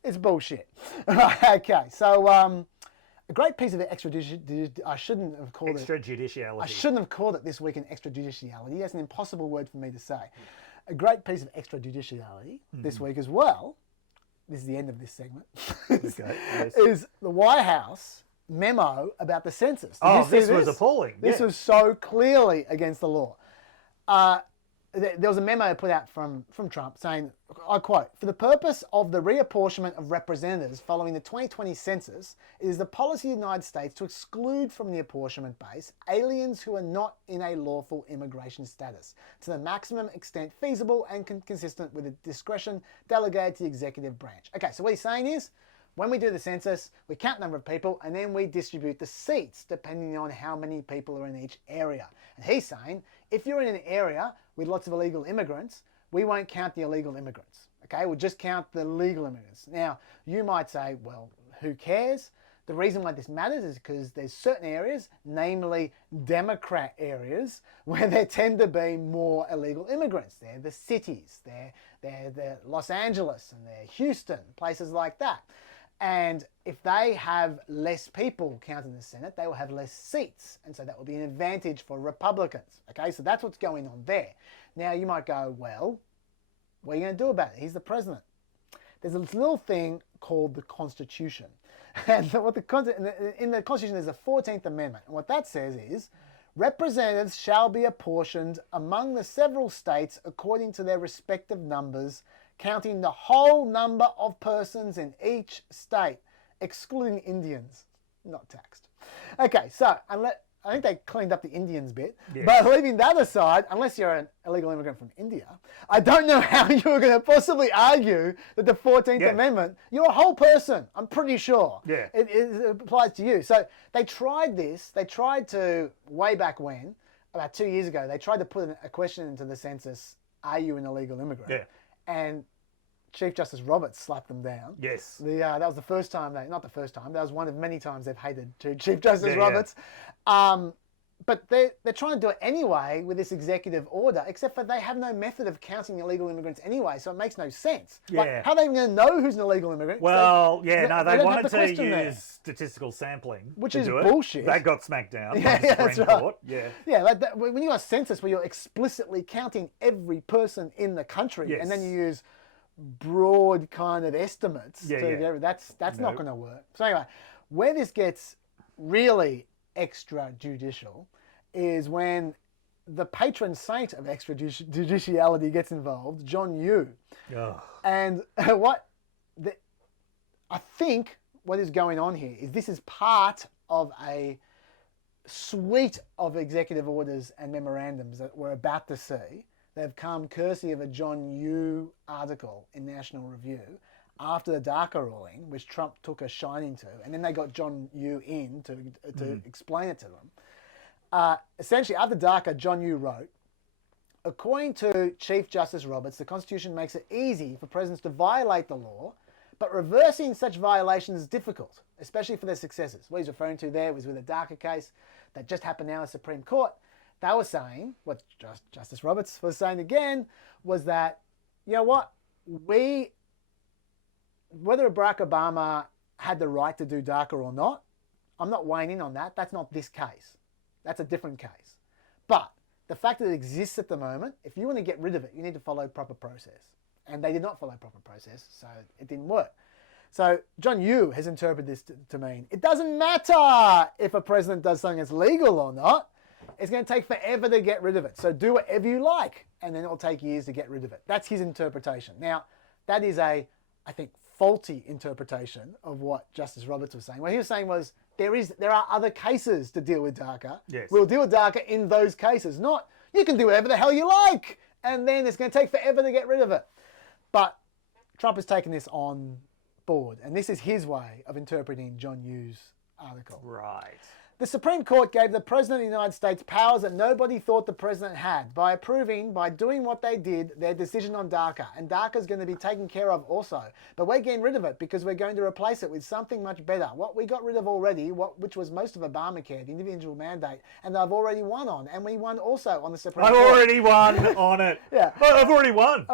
it's bullshit. Okay, so a great piece of extrajudiciality. I shouldn't have called it extrajudiciality. I shouldn't have called it this week in extrajudiciality. That's an impossible word for me to say. A great piece of extrajudiciality this week as well. This is the end of this segment. Is the White House memo about the census. This was appalling. This was so clearly against the law. There was a memo put out from Trump saying, I quote, for the purpose of the reapportionment of representatives following the 2020 census, it is the policy of the United States to exclude from the apportionment base aliens who are not in a lawful immigration status to the maximum extent feasible and consistent with the discretion delegated to the executive branch. Okay, so what he's saying is, when we do the census, we count the number of people and then we distribute the seats depending on how many people are in each area. And he's saying, if you're in an area with lots of illegal immigrants, we won't count the illegal immigrants. Okay, we'll just count the legal immigrants. Now, you might say, well, who cares? The reason why this matters is because there's certain areas, namely Democrat areas, where there tend to be more illegal immigrants. They're the cities, they're Los Angeles and they're Houston, places like that. And if they have less people counted in the Senate, they will have less seats. And so that will be an advantage for Republicans. Okay, so that's what's going on there. Now you might go, well, what are you going to do about it? He's the president. There's this little thing called the Constitution. And in the Constitution there's a 14th Amendment. And what that says is, representatives shall be apportioned among the several states according to their respective numbers, counting the whole number of persons in each state, excluding Indians, not taxed. Okay, so I think they cleaned up the Indians bit, but leaving that aside, unless you're an illegal immigrant from India, I don't know how you're going to possibly argue that the 14th Amendment, you're a whole person, I'm pretty sure. It applies to you. So they tried this, way back when, about 2 years ago, they tried to put a question into the census are you an illegal immigrant? Yeah. And Chief Justice Roberts slapped them down. Yes. That was the first time not the first time, that was one of many times they've hated Chief Justice Yeah, Roberts. But they're trying to do it anyway with this executive order, except for they have no method of counting illegal immigrants anyway, so it makes no sense. Yeah. Like, how are they even going to know who's an illegal immigrant? Well, they they don't have wanted the to question use there. Statistical sampling, Which to is do it. bullshit. That got smacked down Yeah, by the yeah, that's Supreme right. Court. Yeah. Yeah, like that, when you got a census where you're explicitly counting every person in the country, Yes. and then you use broad kind of estimates, that's not Nope. going to work. So anyway, where this gets really extrajudicial is when the patron saint of extrajudiciality gets involved, John Yoo. Ugh. And I think what is going on here is this is part of a suite of executive orders and memorandums that we're about to see. They've come courtesy of a John Yoo article in National Review after the DACA ruling, which Trump took a shining to, and then they got John Yoo in to explain it to them. Essentially, after DACA, John Yoo wrote, according to Chief Justice Roberts, the Constitution makes it easy for presidents to violate the law, but reversing such violations is difficult, especially for their successors. What he's referring to there was with a DACA case that just happened now in the Supreme Court. They were saying, what Justice Roberts was saying again, was that, you know what, whether Barack Obama had the right to do DACA or not, I'm not weighing in on that. That's not this case. That's a different case. But the fact that it exists at the moment, if you want to get rid of it, you need to follow proper process. And they did not follow proper process, so it didn't work. So John Yoo has interpreted this to mean it doesn't matter if a president does something that's legal or not. It's going to take forever to get rid of it. So do whatever you like, and then it'll take years to get rid of it. That's his interpretation. Now, that is I think, faulty interpretation of what Justice Roberts was saying. What he was saying was there are other cases to deal with DACA. Yes. We'll deal with DACA in those cases, not you can do whatever the hell you like, and then it's going to take forever to get rid of it. But Trump has taken this on board, and this is his way of interpreting John Yoo's article. Right. The Supreme Court gave the President of the United States powers that nobody thought the President had by doing what they did, their decision on DACA. And DACA is going to be taken care of also. But we're getting rid of it because we're going to replace it with something much better. What we got rid of already, which was most of Obamacare, the individual mandate, and I've already won on. And we won also on the Supreme Court. I've already won on it. Yeah. Oh, I've already won.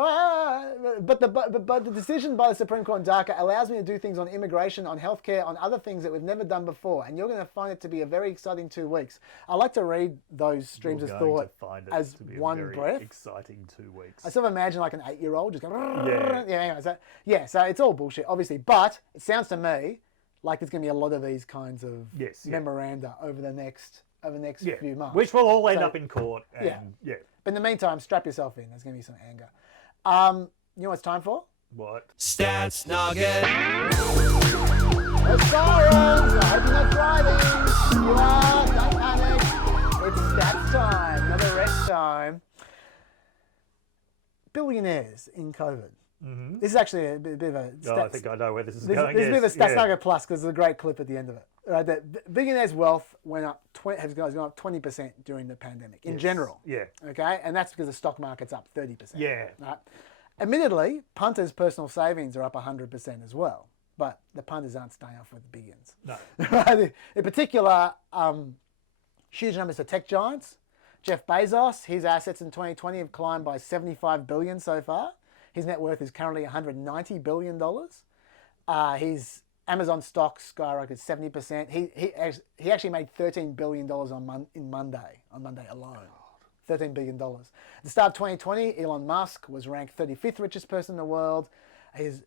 But the decision by the Supreme Court on DACA allows me to do things on immigration, on healthcare, on other things that we've never done before. And you're going to find it to be a very exciting 2 weeks. I like to read those streams of thought as one breath. Exciting 2 weeks. I sort of imagine like an 8-year-old just going, Yeah. Anyway, so it's all bullshit, obviously. But it sounds to me like there's going to be a lot of these kinds of memoranda over the next few months. Which will all end up in court. And, yeah. But in the meantime, strap yourself in. There's going to be some anger. You know what it's time for? What? Stats Nugget. It's sirens! I hope you're not driving. You are, don't panic. It's stats time, not a rest time. Billionaires in COVID. Mm-hmm. This is actually a bit of a stats. I think I know where this is going. This is a bit of a stats nugget plus because there's a great clip at the end of it. Right, the billionaires' wealth has gone up 20% during the pandemic in general. Yeah. Okay, and that's because the stock market's up 30%. Yeah. Right. Admittedly, punters' personal savings are up 100% as well. But the punters aren't staying off with the billions. No. In particular, huge numbers of tech giants. Jeff Bezos, his assets in 2020 have climbed by $75 billion so far. His net worth is currently $190 billion. His Amazon stock skyrocketed 70%. He actually made $13 billion on Monday alone. $13 billion. At the start of 2020, Elon Musk was ranked 35th richest person in the world. His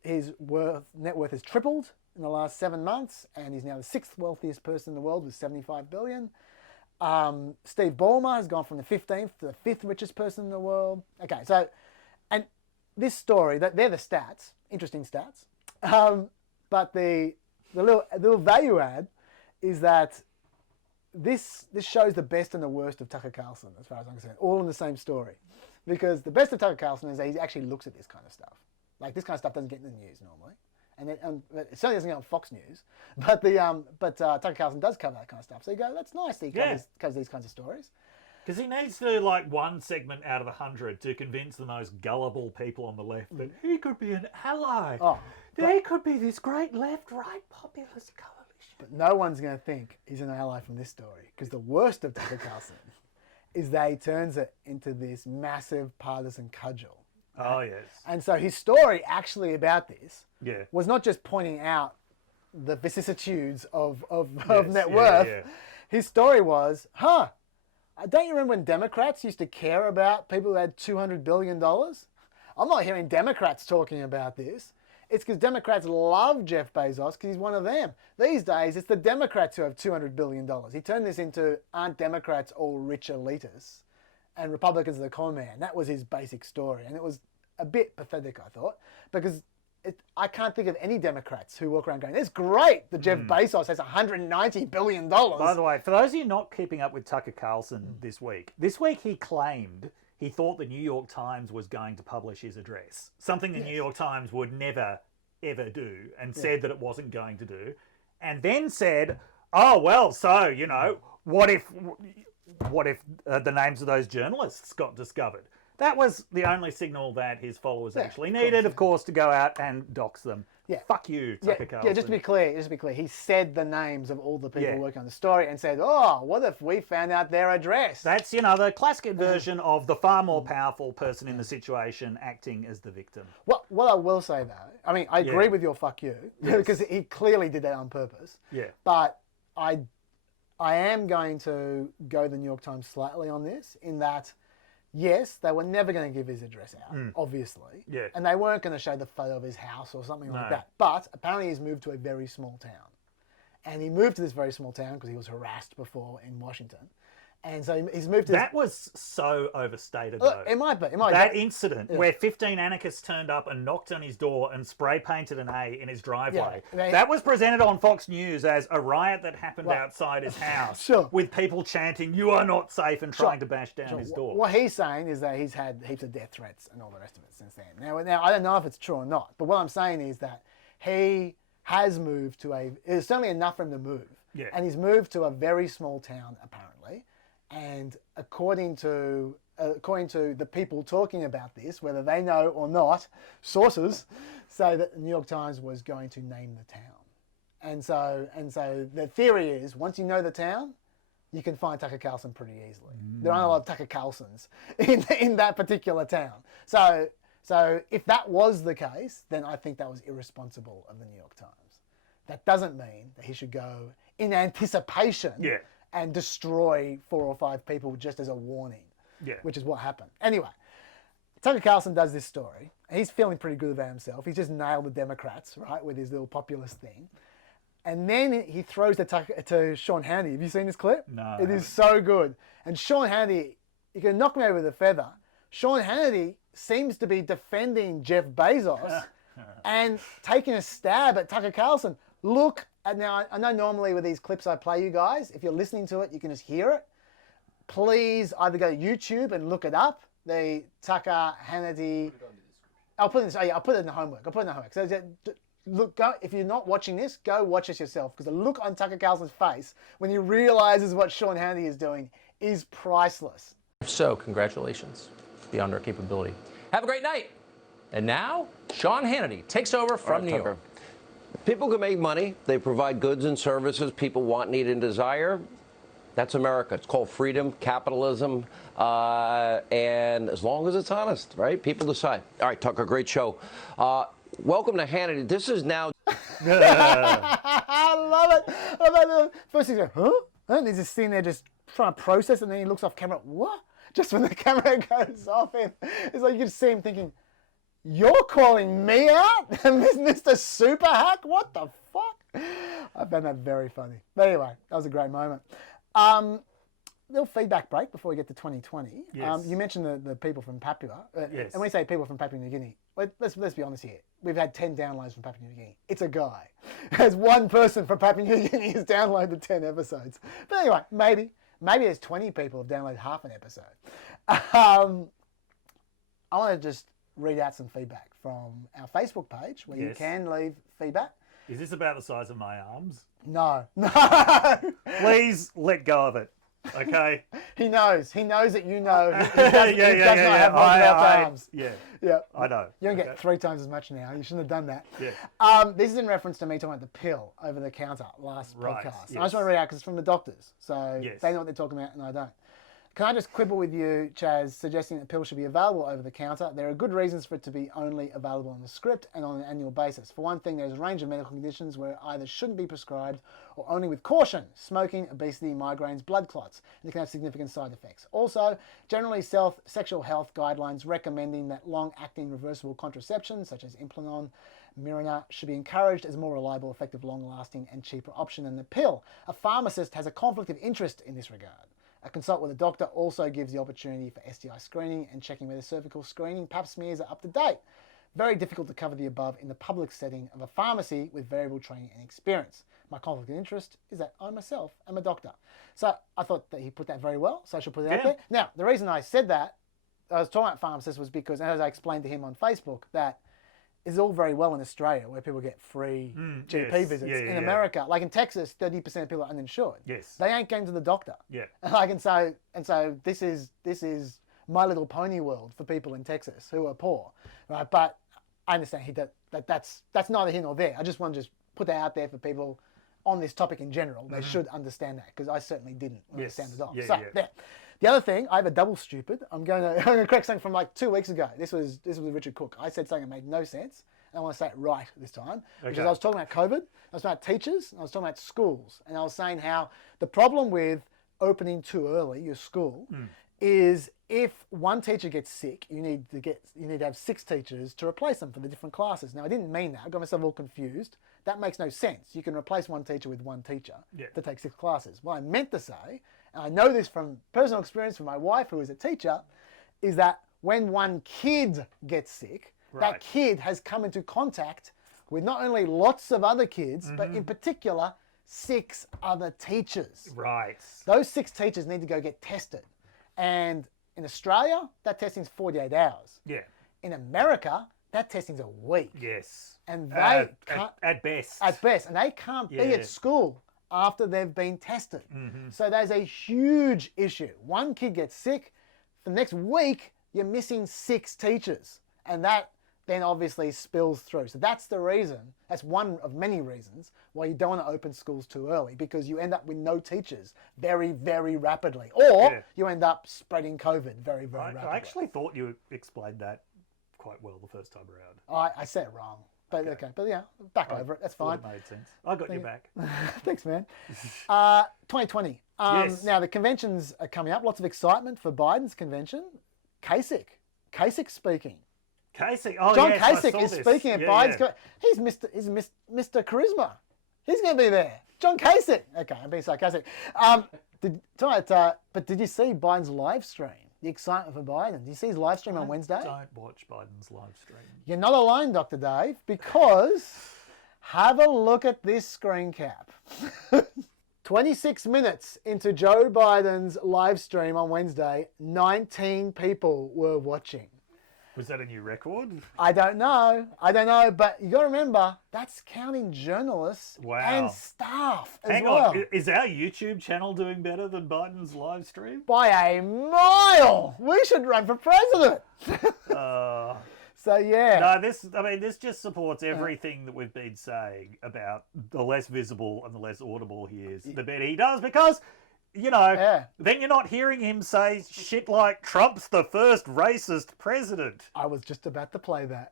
net worth has tripled in the last 7 months, and he's now the 6th wealthiest person in the world with $75 billion. Steve Ballmer has gone from the 15th to the 5th richest person in the world. Okay, so, and this story, they're the stats, interesting stats. But the little value add is that this shows the best and the worst of Tucker Carlson, as far as I'm concerned, all in the same story. Because the best of Tucker Carlson is that he actually looks at this kind of stuff. Like, this kind of stuff doesn't get in the news normally. And it certainly doesn't get on Fox News. But Tucker Carlson does cover that kind of stuff. So you go, that's nice that he covers these kinds of stories. Because he needs to do like one segment out of 100 to convince the most gullible people on the left that he could be an ally. Oh, They could be this great left-right populist coalition. but no one's going to think he's an ally from this story, because the worst of Tucker Carlson is that he turns it into this massive partisan cudgel. Oh, yes. And so his story actually about this Yeah. was not just pointing out the vicissitudes of Yes, net yeah, worth. yeah. His story was, don't you remember when Democrats used to care about people who had $200 billion? I'm not hearing Democrats talking about this. It's because Democrats love Jeff Bezos because he's one of them. These days, it's the Democrats who have $200 billion. He turned this into, aren't Democrats all rich elitists and Republicans are the con man? That was his basic story. And it was a bit pathetic, I thought, because I can't think of any Democrats who walk around going, it's great that Jeff Bezos has $190 billion. By the way, for those of you not keeping up with Tucker Carlson this week he claimed he thought the New York Times was going to publish his address. Something the New York Times would never, ever do, and said that it wasn't going to do. And then said, oh, well, so, you know, what if the names of those journalists got discovered? That was the only signal that his followers actually needed, of course, to go out and dox them. Yeah. Fuck you, Tucker Carlson. Yeah, just to be clear, he said the names of all the people working on the story and said, oh, what if we found out their address? That's, you know, the classic version of the far more powerful person in the situation acting as the victim. What I will say, though, I mean, I agree with your fuck you, because he clearly did that on purpose. Yeah. But I am going to go the New York Times slightly on this, in that, yes, they were never going to give his address out, obviously. Yeah. And they weren't going to show the photo of his house or something like that. But apparently he's moved to a very small town. And he moved to this very small town because he was harassed before in Washington. And so he's moved to That was so overstated, though. It might be. That incident where 15 anarchists turned up and knocked on his door and spray painted an A in his driveway. Yeah. That was presented on Fox News as a riot that happened outside his house. Sure. With people chanting, you are not safe, and trying to bash down his door. What he's saying is that he's had heaps of death threats and all the rest of it since then. Now I don't know if it's true or not, but what I'm saying is that he has moved to it's certainly enough for him to move. Yeah. And he's moved to a very small town, apparently. And according to the people talking about this, whether they know or not, sources say that the New York Times was going to name the town. And so the theory is, once you know the town, you can find Tucker Carlson pretty easily. There aren't a lot of Tucker Carlsons in that particular town. So if that was the case, then I think that was irresponsible of the New York Times. That doesn't mean that he should go in anticipation and destroy 4 or 5 people just as a warning, which is what happened. Anyway, Tucker Carlson does this story. He's feeling pretty good about himself. He's just nailed the Democrats, right, with his little populist thing. And then he throws to Sean Hannity. Have you seen this clip? No. It is so good. And Sean Hannity, you can knock me over with a feather. Sean Hannity seems to be defending Jeff Bezos and taking a stab at Tucker Carlson. Look at, now I know normally with these clips I play you guys, if you're listening to it, you can just hear it. Please either go to YouTube and look it up. The Tucker Hannity. I'll put it in the homework. So look, if you're not watching this, go watch this yourself, because the look on Tucker Carlson's face when he realizes what Sean Hannity is doing is priceless. So, congratulations. Beyond our capability. Have a great night. And now, Sean Hannity takes over from New York. People can make money. They provide goods and services people want, need, and desire. That's America. It's called freedom, capitalism, and as long as it's honest, right? People decide. All right, Tucker, great show. Welcome to Hannity. This is now... I love it. First he's like, huh? And he's just sitting there just trying to process, and then he looks off camera, what? Just when the camera goes off him, it's like you can see him thinking, you're calling me out? Mr. Super Hack? What the fuck? I found that very funny. But anyway, that was a great moment. Little feedback break before we get to 2020. Yes. You mentioned the people from Papua. Yes. And when we say people from Papua New Guinea, let's be honest here. We've had 10 downloads from Papua New Guinea. It's a guy. There's one person from Papua New Guinea who's downloaded 10 episodes. But anyway, maybe there's 20 people who've downloaded half an episode. I want to just read out some feedback from our Facebook page where you can leave feedback. Is this about the size of my arms? No. Please let go of it. Okay. He knows. He knows that you know. He does not have Roosevelt arms. Yeah. Yeah. I know. You don't get 3 times as much now. You shouldn't have done that. Yeah. This is in reference to me talking about the pill over the counter last Right, podcast. yes. I just want to read out because it's from the doctors. So Yes. they know what they're talking about and I don't. Can I just quibble with you, Chaz, suggesting that pills should be available over the counter? There are good reasons for it to be only available on the script and on an annual basis. For one thing, there's a range of medical conditions where either shouldn't be prescribed or only with caution. Smoking, obesity, migraines, blood clots, and it can have significant side effects. Also, generally sexual health guidelines recommending that long-acting reversible contraception, such as Implanon, Mirena, should be encouraged as a more reliable, effective, long-lasting and cheaper option than the pill. A pharmacist has a conflict of interest in this regard. A consult with a doctor also gives the opportunity for STI screening and checking whether cervical screening pap smears are up to date. Very difficult to cover the above in the public setting of a pharmacy with variable training and experience. My conflict of interest is that I myself am a doctor. So I thought that he put that very well, so I should put it out there. Now, the reason I said that, I was talking about pharmacists, was because, as I explained to him on Facebook, that is all very well in Australia where people get free GP visits. In America, like in Texas, 30% of people are uninsured. Yes. They ain't going to the doctor. Yeah. And so this is My Little Pony world for people in Texas who are poor, right? But I understand that's neither here nor there. I just want to just put that out there for people on this topic in general. They should understand that because I certainly didn't when I sounded off. There. The other thing, I have a double stupid. I'm going to correct something from like 2 weeks ago. This was with Richard Cooke. I said something that made no sense. And I want to say it right this time. Because I was talking about COVID, I was talking about teachers, and I was talking about schools. And I was saying how the problem with opening too early your school is if one teacher gets sick, you need to have 6 teachers to replace them for the different classes. Now I didn't mean that. I got myself all confused. That makes no sense. You can replace one teacher with one teacher to take 6 classes. What I meant to say, and I know this from personal experience from my wife who is a teacher, is that when one kid gets sick, that kid has come into contact with not only lots of other kids, but in particular 6 other teachers. Right. Those 6 teachers need to go get tested. And in Australia, that testing's 48 hours. Yeah. In America, that testing's a week. Yes. And they can't... At best. At best. And they can't be at school after they've been tested. So there's a huge issue. One kid gets sick, the next week, you're missing 6 teachers. And that then obviously spills through. So that's the reason, that's one of many reasons why you don't want to open schools too early, because you end up with no teachers very, very rapidly. Or you end up spreading COVID very, very rapidly. I actually thought you explained that quite well the first time around. I said it wrong. But okay. But yeah, back over it. That's fine. It made sense. I got your back. Thanks, man. 2020. Yes. Now, the conventions are coming up. Lots of excitement for Biden's convention. Kasich speaking. Kasich. Oh, John yes, I Kasich saw is this. speaking at Biden's. He's Mr. Charisma. He's going to be there. John Kasich. Okay, I'm being sarcastic. But did you see Biden's live stream? The excitement for Biden. Did you see his live stream on Wednesday? Don't watch Biden's live stream. You're not alone, Dr. Dave, because have a look at this screen cap. 26 minutes into Joe Biden's live stream on Wednesday, 19 people were watching. Was that a new record? I don't know, but you got to remember, that's counting journalists and staff as well. Hang on, is our YouTube channel doing better than Biden's live stream? By a mile! We should run for president! So yeah. No, this just supports everything that we've been saying about the less visible and the less audible he is, the better he does, because... then you're not hearing him say shit like Trump's the first racist president. I was just about to play that.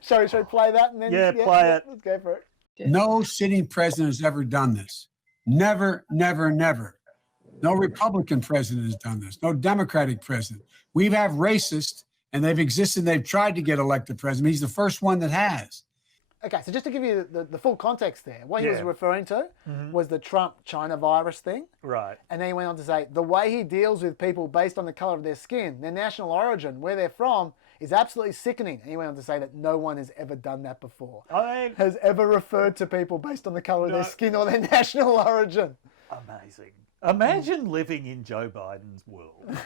Shall we play that? And then, play it. Let's go for it. No sitting president has ever done this. Never, never, never. No Republican president has done this. No Democratic president. We have racists, and they've existed. They've tried to get elected president. He's the first one that has. Okay, so just to give you the full context there, what he was referring to was the Trump China virus thing. Right. And then he went on to say, the way he deals with people based on the colour of their skin, their national origin, where they're from, is absolutely sickening. And he went on to say that no one has ever done that before. Has ever referred to people based on the colour of their skin or their national origin. Amazing. Imagine living in Joe Biden's world,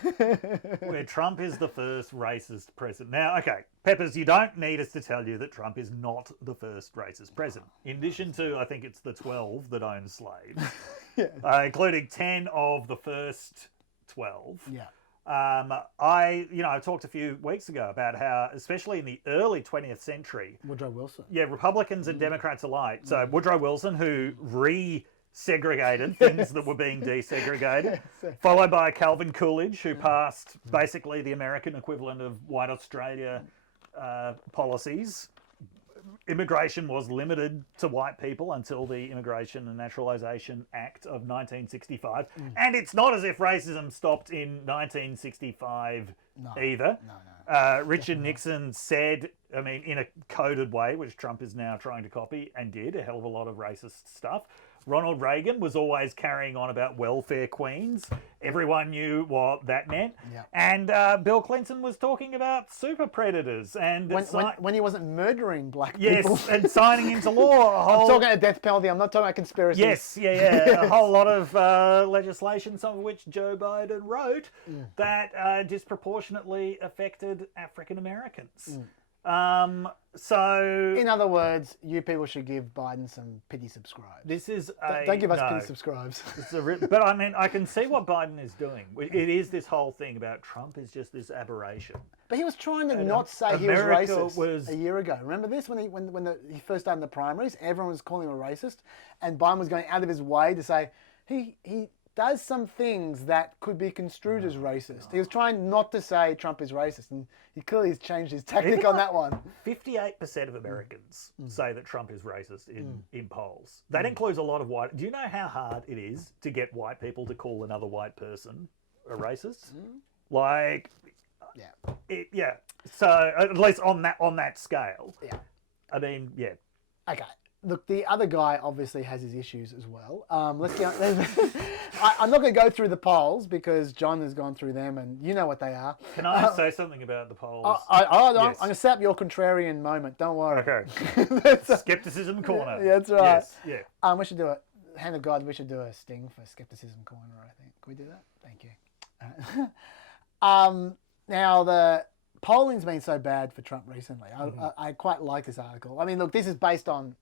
where Trump is the first racist president. Now, okay, Peppers, you don't need us to tell you that Trump is not the first racist president. In addition to, I think it's the 12 that own slaves. including 10 of the first 12. Yeah. I talked a few weeks ago about how, especially in the early 20th century, Woodrow Wilson. yeah, Republicans and Democrats alike. So Woodrow Wilson, who segregated things that were being desegregated, followed by Calvin Coolidge, who passed basically the American equivalent of white Australia policies. Immigration was limited to white people until the Immigration and Naturalization Act of 1965. And it's not as if racism stopped in 1965 either. Richard Nixon said, I mean, in a coded way, which Trump is now trying to copy, and did a hell of a lot of racist stuff. Ronald Reagan was always carrying on about welfare queens. Everyone knew what that meant. Yeah. And Bill Clinton was talking about super predators. And When he wasn't murdering black yes, people. and signing into law a whole... I'm talking about death penalty. I'm not talking about conspiracy. Yes, a whole lot of legislation, some of which Joe Biden wrote, that disproportionately affected African Americans. So... In other words, you people should give Biden some pity subscribes. This is Don't give us pity subscribes. But I mean, I can see what Biden is doing. It is this whole thing about Trump is just this aberration. But he was trying to not say America he was racist was... a year ago. Remember this? When he first started the primaries, everyone was calling him a racist, and Biden was going out of his way to say he does some things that could be construed as racist. He was trying not to say Trump is racist, and he clearly has changed his tactic on that one. 58% of Americans say that Trump is racist in polls. That includes a lot of white... Do you know how hard it is to get white people to call another white person a racist? Like... Yeah. So, at least on that scale. Yeah. I mean, yeah. Okay. Look, the other guy obviously has his issues as well. Let's get. I'm not going to go through the polls because John has gone through them, and you know what they are. Can I say something about the polls? I'm going to set up your contrarian moment. Don't worry. Okay. Skepticism corner. Yeah, that's right. Yes. Yeah. We should do it. Hand of God, we should do a sting for skepticism corner. I think. Can we do that? Thank you. Now the polling's been so bad for Trump recently. I quite like this article. I mean, look, this is based on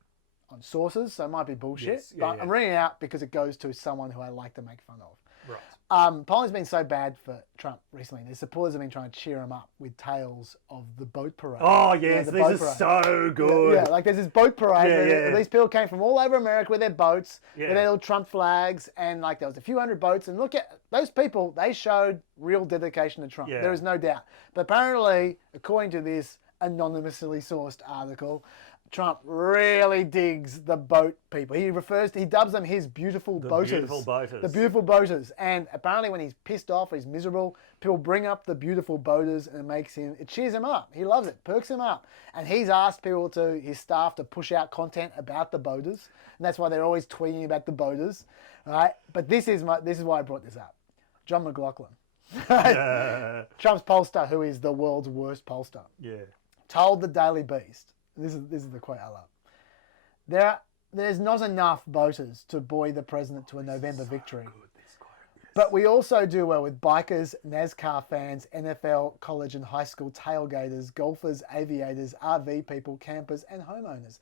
sources, so it might be bullshit. But I'm reading it out because it goes to someone who I like to make fun of. Right. Polling's been so bad for Trump recently. His supporters have been trying to cheer him up with tales of the boat parade. Oh, yes, this is so good. Yeah, like there's this boat parade. Yeah. These people came from all over America with their boats, Yeah. with their little Trump flags, and like there was a few hundred boats. And look at those people, they showed real dedication to Trump. Yeah. There is no doubt. But apparently, according to this anonymously sourced article, Trump really digs the boat people. He dubs them his beautiful boaters. Beautiful boaters. The beautiful boaters. And apparently when he's pissed off or he's miserable, people bring up the beautiful boaters and it cheers him up. He loves it, perks him up. And he's asked his staff to push out content about the boaters. And that's why they're always tweeting about the boaters. Right? But this is why I brought this up. John McLaughlin. Trump's pollster, who is the world's worst pollster, told the Daily Beast, this is the quote I love, there's not enough voters to buoy the president to a November victory. But we also do well with bikers, NASCAR fans, NFL, college and high school tailgaters, golfers, aviators, RV people, campers and homeowners.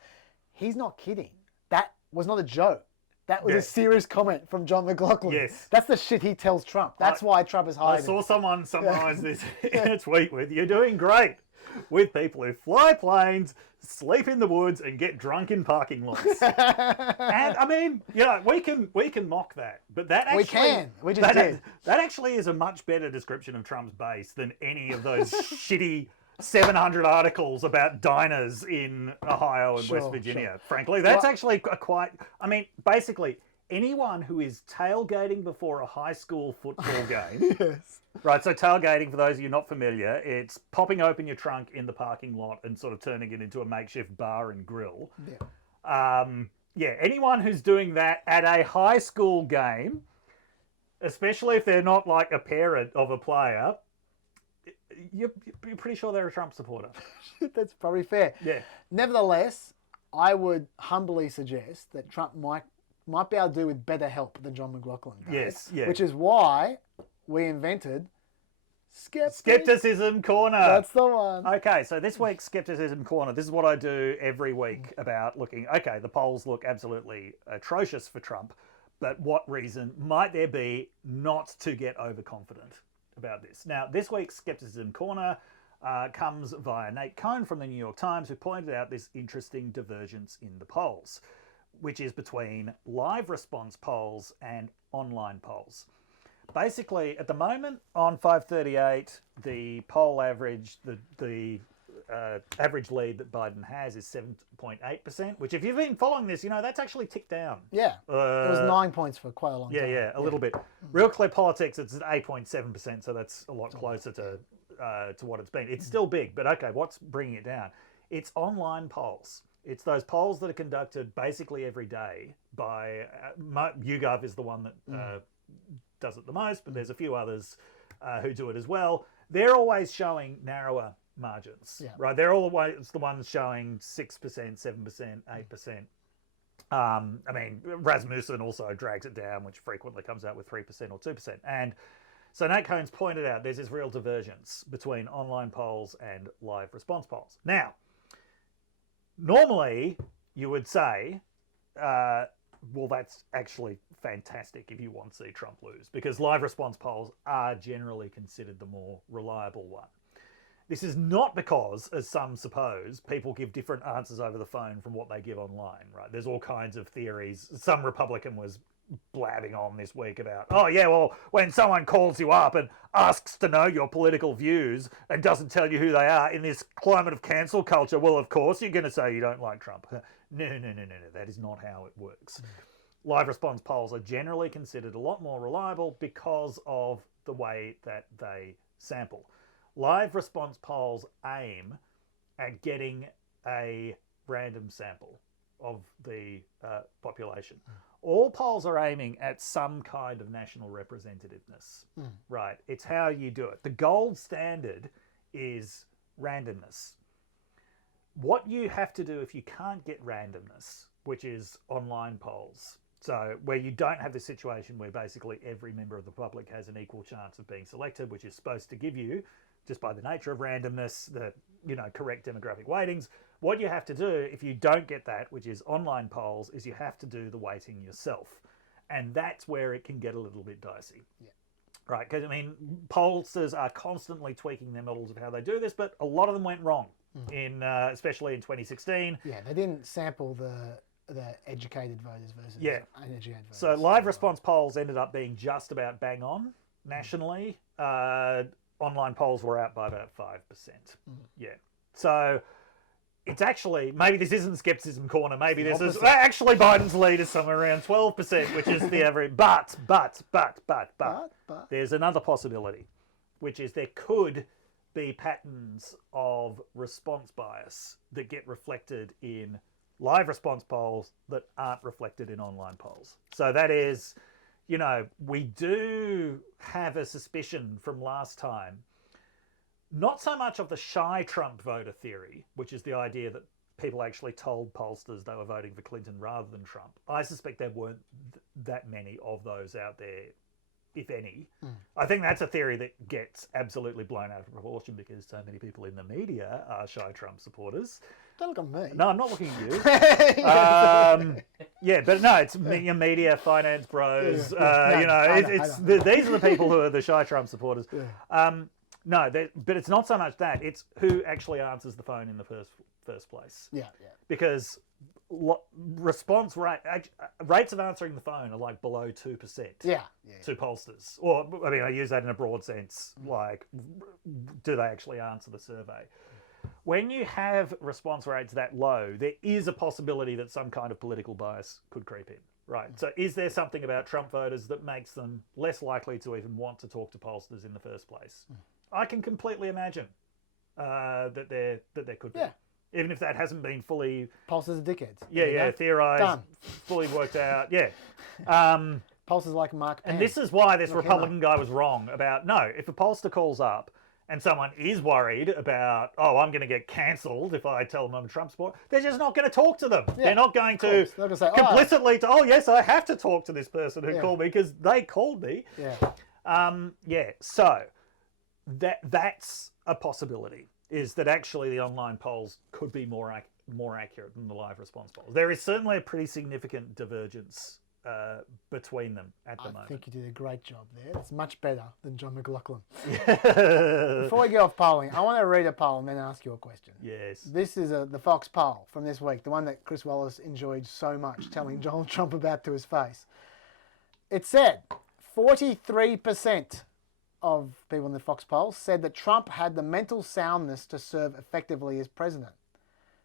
He's not kidding. That was not a joke. That was a serious comment from John McLaughlin. Yes. That's the shit he tells Trump. That's why Trump is hiding. I saw someone summarize this in a tweet with, "You're doing great with people who fly planes, sleep in the woods, and get drunk in parking lots." And I mean, we can mock that, but that actually we just did. That actually is a much better description of Trump's base than any of those shitty 700 articles about diners in Ohio and West Virginia. Frankly, that's actually basically anyone who is tailgating before a high school football game. Yes. Right, so tailgating, for those of you not familiar, it's popping open your trunk in the parking lot and sort of turning it into a makeshift bar and grill. Yeah. Anyone who's doing that at a high school game, especially if they're not like a parent of a player, you're pretty sure they're a Trump supporter. That's probably fair. Yeah. Nevertheless, I would humbly suggest that Trump might be able to do with better help than John McLaughlin does. Yes, yeah. Which is why we invented Skepticism Corner. That's the one. Okay, so this week's Skepticism Corner, this is what I do every week about looking, okay, the polls look absolutely atrocious for Trump, But what reason might there be not to get overconfident about this? Now, this week's Skepticism Corner comes via Nate Cohn from the New York Times, who pointed out this interesting divergence in the polls, which is between live response polls and online polls. Basically, at the moment on 538, the poll average, the average lead that Biden has is 7.8%, which if you've been following this, you know, that's actually ticked down. Yeah, it was 9 points for quite a long time. Yeah, a little bit. Real Clear Politics, it's at 8.7%, so that's a lot closer to what it's been. It's still big, but okay, what's bringing it down? It's online polls. It's those polls that are conducted basically every day by YouGov is the one that does it the most, but there's a few others who do it as well. They're always showing narrower margins, right? They're always the ones showing 6%, 7%, 8%. I mean, Rasmussen also drags it down, which frequently comes out with 3% or 2%. And so Nate Cohn's pointed out there's this real divergence between online polls and live response polls. Now, normally you would say, well, that's actually fantastic if you want to see Trump lose, because live response polls are generally considered the more reliable one. This is not because, as some suppose, people give different answers over the phone from what they give online, right? There's all kinds of theories. Some Republican was blabbing on this week about, oh yeah, well, when someone calls you up and asks to know your political views and doesn't tell you who they are in this climate of cancel culture, well, of course you're going to say you don't like Trump. No, that is not how it works. Live response polls are generally considered a lot more reliable because of the way that they sample. Live response polls aim at getting a random sample of the population. All polls are aiming at some kind of national representativeness, right? It's how you do it. The gold standard is randomness. What you have to do if you can't get randomness, which is online polls, so where you don't have the situation where basically every member of the public has an equal chance of being selected, which is supposed to give you, just by the nature of randomness, the correct demographic weightings. What you have to do if you don't get that, which is online polls, is you have to do the weighting yourself. And that's where it can get a little bit dicey. Yeah. Right, because I mean, pollsters are constantly tweaking their models of how they do this, but a lot of them went wrong, especially in 2016. Yeah, they didn't sample the educated voters versus uneducated voters. So live response polls ended up being just about bang on nationally. Online polls were out by about 5%. Yeah. So it's actually, maybe this isn't Skepticism Corner, maybe this is, actually Biden's lead is somewhere around 12%, which is the average. But, there's another possibility, which is there could be patterns of response bias that get reflected in live response polls that aren't reflected in online polls. So that is, we do have a suspicion from last time, not so much of the shy Trump voter theory, which is the idea that people actually told pollsters they were voting for Clinton rather than Trump. I suspect there weren't that many of those out there, if any. I think that's a theory that gets absolutely blown out of proportion because so many people in the media are shy Trump supporters. Don't look at me. No, I'm not looking at you. Yeah, but no, it's media, finance bros. These are the people who are the shy Trump supporters. Yeah. No, but it's not so much that. It's who actually answers the phone in the first place. Yeah. Because response rates of answering the phone are like below 2%. Yeah. To pollsters. Or, I mean, I use that in a broad sense. Like, do they actually answer the survey? When you have response rates that low, there is a possibility that some kind of political bias could creep in. Right. So is there something about Trump voters that makes them less likely to even want to talk to pollsters in the first place? I can completely imagine that there could be. Even if that hasn't been fully... Pollsters are dickheads. Yeah, theorised, fully worked out, Pollsters like Mark Penn. And this is why this Republican guy was wrong about, no, if a pollster calls up and someone is worried about, oh, I'm going to get cancelled if I tell them I'm a Trump supporter, they're just not going to talk to them. Yeah, they're not going to say, complicitly oh, yes, I have to talk to this person who called me because they called me. So that's a possibility, is that actually the online polls could be more accurate than the live response polls. There is certainly a pretty significant divergence between them at the I moment. think you did a great job there. It's much better than John McLaughlin. Before we get off polling, I want to read a poll and then ask you a question. Yes. This is the Fox poll from this week, the one that Chris Wallace enjoyed so much telling Donald Trump about to his face. It said 43% of people in the Fox poll said that Trump had the mental soundness to serve effectively as president.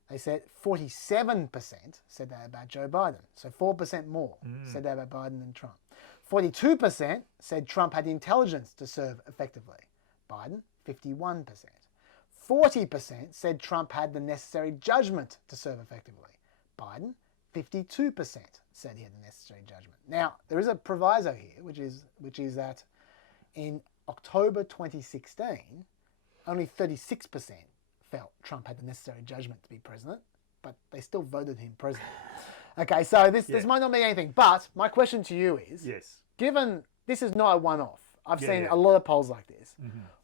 They said 47% said that about Joe Biden. So 4% more said that about Biden than Trump. 42% said Trump had the intelligence to serve effectively. Biden, 51%. 40% said Trump had the necessary judgment to serve effectively. Biden, 52% said he had the necessary judgment. Now, there is a proviso here, which is that in October 2016, only 36% felt Trump had the necessary judgment to be president, but they still voted him president. Okay, so this might not mean anything, but my question to you is, Yes. given this is not a one-off, I've seen yeah. a lot of polls like this,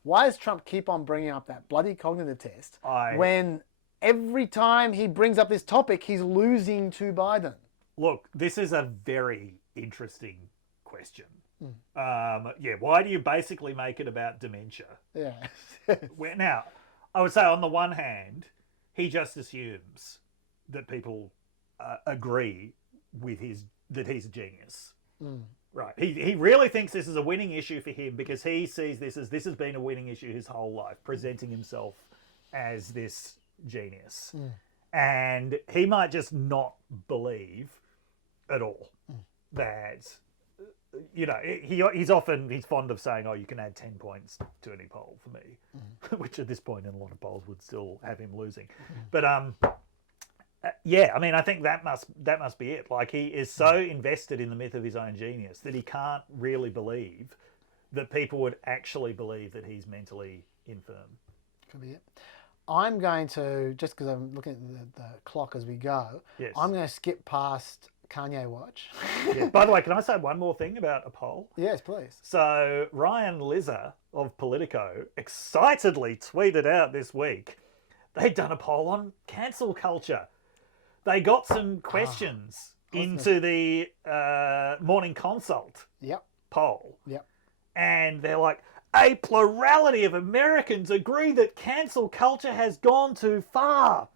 why does Trump keep on bringing up that bloody cognitive test when every time he brings up this topic, he's losing to Biden? Look, this is a very interesting question. Why do you basically make it about dementia? Yeah. Now, I would say on the one hand, he just assumes that people agree with that he's a genius. Right. He really thinks this is a winning issue for him because he sees this has been a winning issue his whole life, presenting himself as this genius. And he might just not believe at all that, he's fond of saying, oh, you can add 10 points to any poll for me, which at this point in a lot of polls would still have him losing. But I think that must be it. Like, he is so invested in the myth of his own genius that he can't really believe that people would actually believe that he's mentally infirm. Could be it. I'm going to, just because I'm looking at the clock as we go, Yes. I'm going to skip past Kanye Watch. Yeah. By the way, can I say one more thing about a poll? Yes, please. So Ryan Lizzer of Politico excitedly tweeted out this week they'd done a poll on cancel culture. They got some questions into the Morning Consult poll. Yep. And they're like, a plurality of Americans agree that cancel culture has gone too far.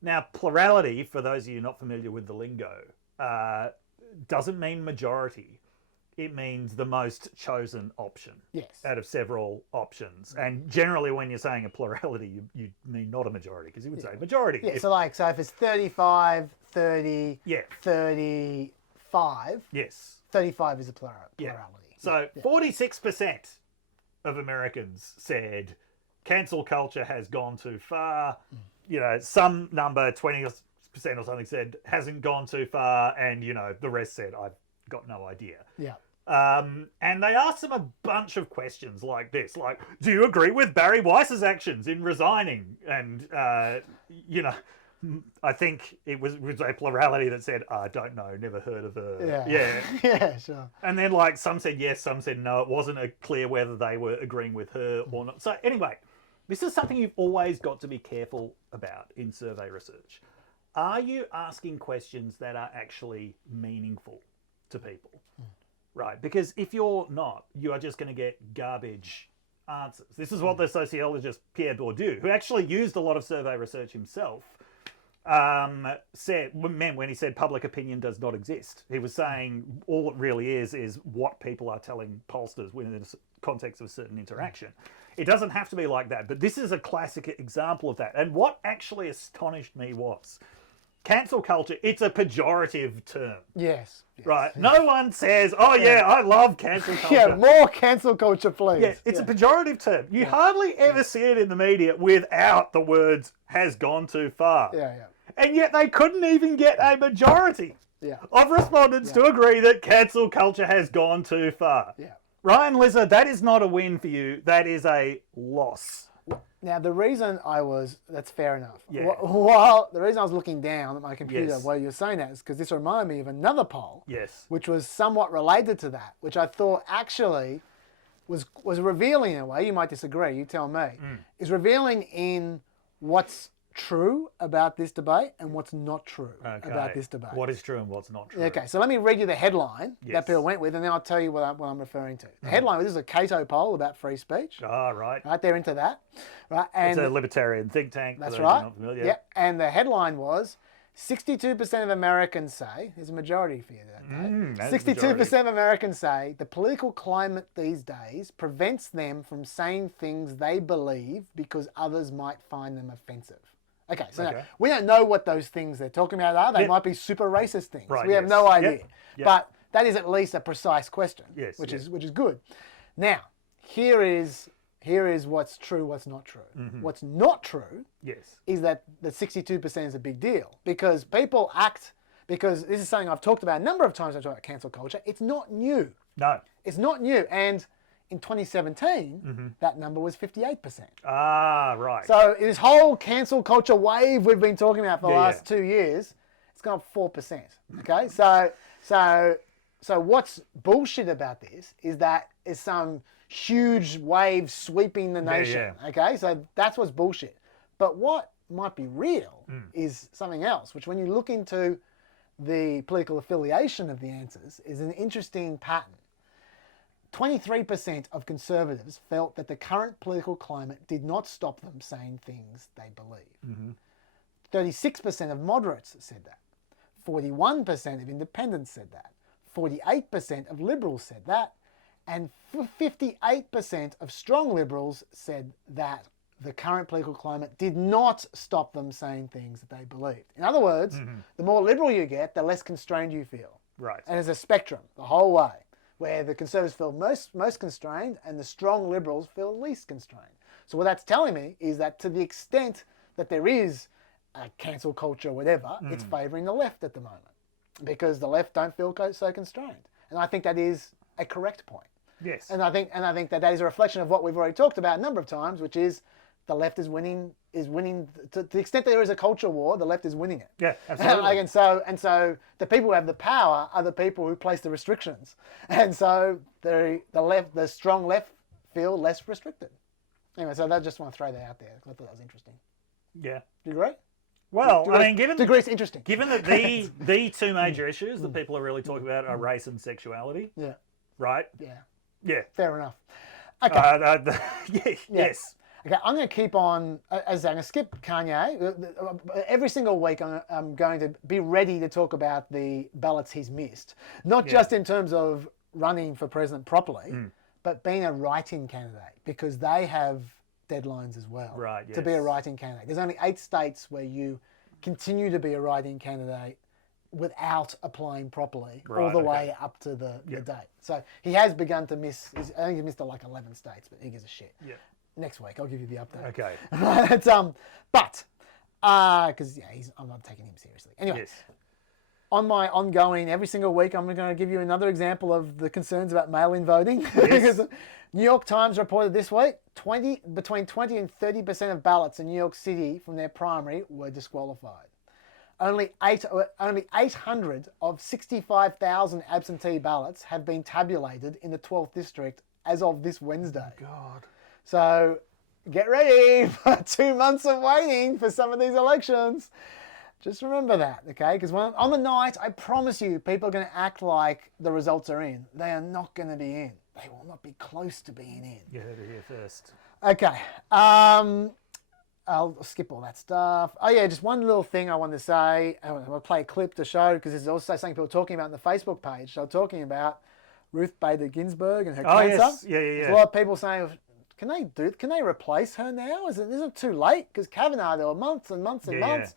Now, plurality, for those of you not familiar with the lingo, doesn't mean majority. It means the most chosen option out of several options. And generally when you're saying a plurality, you mean not a majority, because you would say majority. Yeah, so if it's 35, 30, 35, Yes. 35 is a plurality. So 46% of Americans said cancel culture has gone too far. Some number, 20% or something, said hasn't gone too far. And, the rest said, I've got no idea. Yeah. And they asked them a bunch of questions like this, like, do you agree with Barry Weiss's actions in resigning? And, I think it was a plurality that said, I don't know, never heard of her. Yeah, sure. And then, some said yes, some said no. It wasn't clear whether they were agreeing with her or not. So anyway, this is something you've always got to be careful about in survey research. Are you asking questions that are actually meaningful to people? Right, because if you're not, you are just going to get garbage answers. This is what the sociologist Pierre Bourdieu, who actually used a lot of survey research himself, meant when he said public opinion does not exist. He was saying all it really is what people are telling pollsters within the context of a certain interaction. It doesn't have to be like that, but this is a classic example of that. And what actually astonished me was cancel culture, it's a pejorative term. Yes. Right. No one says, oh yeah, I love cancel culture. Yeah, more cancel culture, please. Yeah, it's a pejorative term. You hardly ever see it in the media without the words has gone too far. Yeah. And yet they couldn't even get a majority of respondents to agree that cancel culture has gone too far. Yeah. Ryan Lizzer, that is not a win for you. That is a loss. Now, the reason that's fair enough. Yeah. While the reason I was looking down at my computer Yes. while you were saying that is because this reminded me of another poll, Yes. which was somewhat related to that, which I thought actually was revealing in a way. You might disagree. You tell me. Is revealing in what's true about this debate and what's not true about this debate. What is true and what's not true? Okay, so let me read you the headline that people went with, and then I'll tell you what I'm referring to. The headline, this is a Cato poll about free speech. Ah, right. Right, they're into that. Right, and It's a libertarian think tank. that's for those who are right. not familiar. Yeah, and the headline was 62% of Americans say, there's a majority for you that day, 62% of Americans say the political climate these days prevents them from saying things they believe because others might find them offensive. Okay, so no, we don't know what those things they're talking about are. They might be super racist things. Right, we have no idea. Yep. But that is at least a precise question, which is good. Now, here is what's true, what's not true. What's not true is that the 62% is a big deal because people act, because this is something I've talked about a number of times. I've talked about cancel culture. It's not new. No. It's not new. And in 2017, that number was 58%. Ah, right. So this whole cancel culture wave we've been talking about for the last 2 years, it's gone up 4%. Okay, so what's bullshit about this is that is some huge wave sweeping the nation. Okay, so that's what's bullshit. But what might be real is something else, which when you look into the political affiliation of the answers is an interesting pattern. 23% of conservatives felt that the current political climate did not stop them saying things they believe. 36% of moderates said that. 41% of independents said that. 48% of liberals said that. And 58% of strong liberals said that the current political climate did not stop them saying things that they believed. In other words, the more liberal you get, the less constrained you feel. Right. And there's a spectrum the whole way, where the conservatives feel most constrained and the strong liberals feel least constrained. So what that's telling me is that to the extent that there is a cancel culture or whatever, it's favouring the left at the moment because the left don't feel so constrained. And I think that is a correct point. Yes. And I think that is a reflection of what we've already talked about a number of times, which is the left is winning to the extent that there is a culture war, the left is winning it. Yeah, absolutely. and so the people who have the power are the people who place the restrictions. And so the strong left feel less restricted. Anyway, so I just want to throw that out there. I thought that was interesting. Yeah. Do you agree? Well, I mean, given it's interesting. Given that the two major issues that people are really talking about are race and sexuality. Yeah. Right? Yeah. Yeah. Fair enough. Okay. Yes. Okay, I'm going to keep on, as I'm going to skip Kanye. Every single week I'm going to be ready to talk about the ballots he's missed. Not just in terms of running for president properly, but being a write-in candidate, because they have deadlines as well. Right, yes. To be a write-in candidate. There's only 8 states where you continue to be a write-in candidate without applying properly all the way up to the date. So he has begun to miss, I think he missed like 11 states, but he gives a shit. Yeah. Next week, I'll give you the update. Okay. Because I'm not taking him seriously. Anyway, on my ongoing, every single week, I'm going to give you another example of the concerns about mail-in voting. Because New York Times reported this week, between 20 and 30% of ballots in New York City from their primary were disqualified. Only 800 of 65,000 absentee ballots have been tabulated in the 12th district as of this Wednesday. God. So get ready for 2 months of waiting for some of these elections. Just remember that, okay? Because on the night, I promise you, people are going to act like the results are in. They are not going to be in. They will not be close to being in. You heard it here first. Okay. I'll skip all that stuff. Oh yeah, just one little thing I want to say. I'm going to play a clip to show, because there's also something people are talking about on the Facebook page. So talking about Ruth Bader Ginsburg and her cancer. Yes. Yeah. There's a lot of people saying, can they replace her now? Isn't it too late? Because Kavanaugh, there were months and months and months.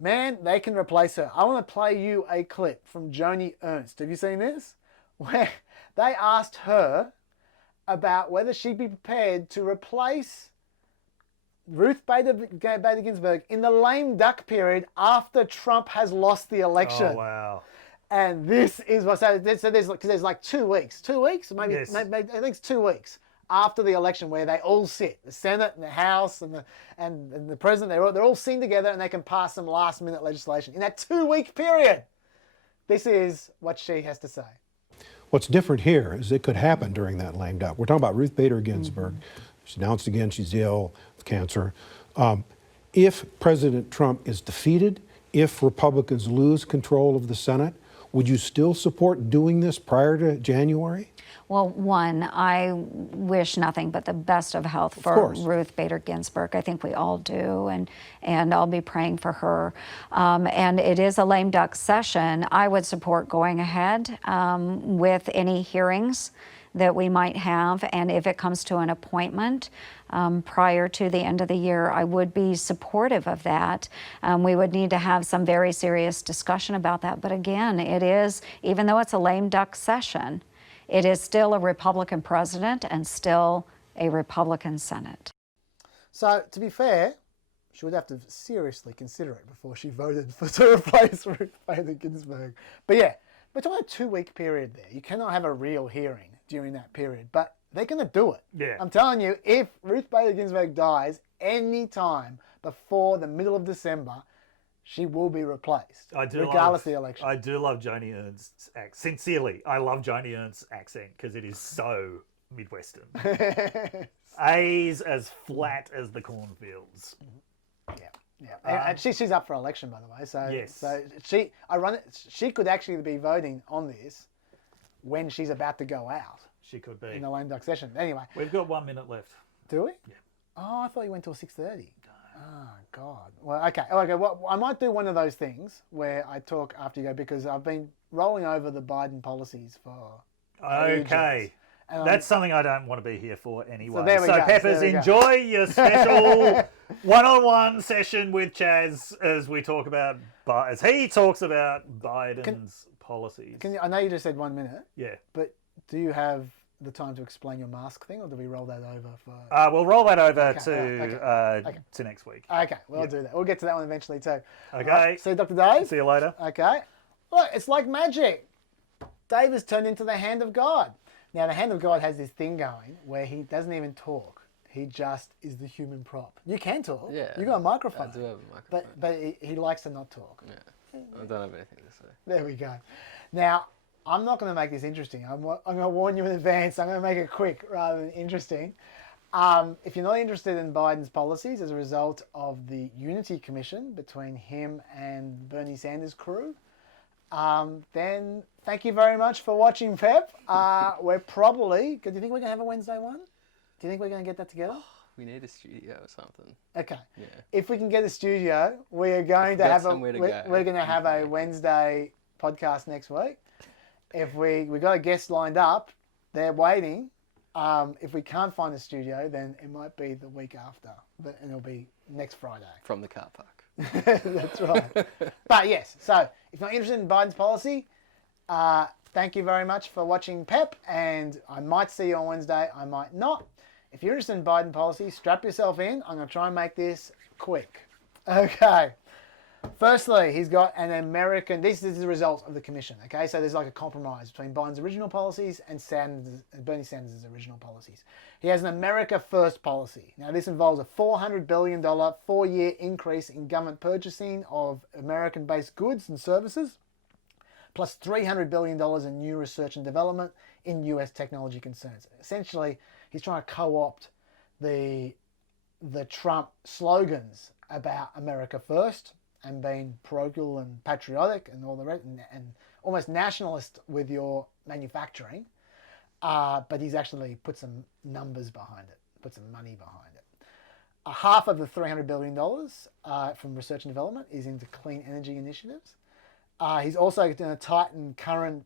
Man, they can replace her. I want to play you a clip from Joni Ernst. Have you seen this? Where they asked her about whether she'd be prepared to replace Ruth Bader Ginsburg in the lame duck period after Trump has lost the election. Oh, wow. And this is what's happening. So there's like 2 weeks. 2 weeks? Maybe, Yes. maybe I think it's 2 weeks after the election, where they all sit, the Senate and the House and the President, they're all seen together, and they can pass some last minute legislation in that 2 week period. This is what she has to say. What's different here is it could happen during that lame duck. We're talking about Ruth Bader Ginsburg. She's announced again she's ill with cancer. If President Trump is defeated, if Republicans lose control of the Senate, would you still support doing this prior to January? Well, one, I wish nothing but the best of health for course. Ruth Bader Ginsburg. I think we all do, and I'll be praying for her. And it is a lame duck session. I would support going ahead with any hearings that we might have, and if it comes to an appointment prior to the end of the year, I would be supportive of that. We would need to have some very serious discussion about that. But again, it is, even though it's a lame duck session, it is still a Republican president and still a Republican Senate. So, to be fair, she would have to seriously consider it before she voted to replace Ruth Bader Ginsburg. But yeah, we're talking a 2-week period there. You cannot have a real hearing during that period, but they're going to do it. Yeah. I'm telling you, if Ruth Bader Ginsburg dies any time before the middle of December, she will be replaced, regardless of the election. I do love Joni Ernst's accent. Sincerely, I love Joni Ernst's accent because it is so Midwestern. A's as flat as the cornfields. Yeah. And she's up for election, by the way. So, yes. So she could actually be voting on this when she's about to go out. She could be. In the lame duck session. Anyway. We've got 1 minute left. Do we? Yeah. Oh, I thought you went till 6:30. Oh, God. Well, okay. Well, I might do one of those things where I talk after you go, because I've been rolling over the Biden policies for Okay. ages. That's something I don't want to be here for anyway. So there we go. Peppers, There we go. enjoy your special one-on-one session with Chaz as we talk about, as he talks about Biden's policies. I know you just said 1 minute. Yeah. But do you have the time to explain your mask thing, or do we roll that over for... We'll roll that over Okay. to next week. Okay, we'll do that. We'll get to that one eventually too. Okay. Right, see you, Dr. Dave. See you later. Okay. Look, it's like magic. Dave has turned into the hand of God. Now, the hand of God has this thing going where he doesn't even talk. He just is the human prop. You can talk. Yeah. You got a microphone. I do have a microphone. But he likes to not talk. Yeah. I don't have anything to say. There we go. Now, I'm not going to make this interesting. I'm going to warn you in advance. I'm going to make it quick rather than interesting. If you're not interested in Biden's policies as a result of the Unity Commission between him and Bernie Sanders' crew, then thank you very much for watching PEP. We're probably... Do you think we're going to have a Wednesday one? Do you think we're going to get that together? We need a studio or something. Okay. Yeah. If we can get a studio, we are going to have we're going to have a Wednesday podcast next week. If we got a guest lined up, they're waiting. If we can't find a studio, then it might be the week after, and it'll be next Friday. From the car park. That's right. But yes, so if you're not interested in Biden's policy, thank you very much for watching PEP, and I might see you on Wednesday, I might not. If you're interested in Biden policy, strap yourself in. I'm going to try and make this quick. Okay. Firstly, he's got an American... This is the result of the commission, okay? So there's like a compromise between Biden's original policies and Bernie Sanders' original policies. He has an America First policy. Now, this involves a $400 billion 4-year increase in government purchasing of American-based goods and services, plus $300 billion in new research and development in US technology concerns. Essentially, he's trying to co-opt the Trump slogans about America First and being parochial and patriotic and all the rest, and almost nationalist with your manufacturing, but he's actually put some numbers behind it, put some money behind it. Half of the $300 billion from research and development is into clean energy initiatives. He's also going to tighten current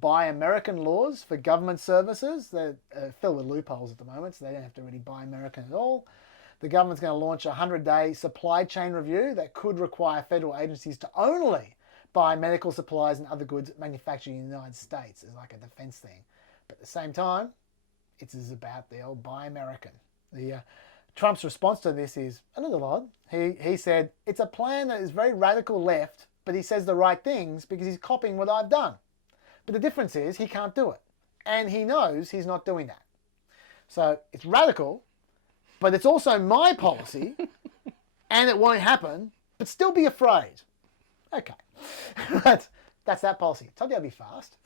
Buy American laws for government services. They're filled with loopholes at the moment, so they don't have to really buy American at all. The government's going to launch a 100-day supply chain review that could require federal agencies to only buy medical supplies and other goods manufactured in the United States as like a defense thing. But at the same time, it's about the old Buy American. Trump's response to this is a little odd. He said, it's a plan that is very radical left, but he says the right things because he's copying what I've done. But the difference is he can't do it. And he knows he's not doing that. So it's radical, but it's also my policy, and it won't happen, but still be afraid. Okay. That's that policy. Told you I'd be fast.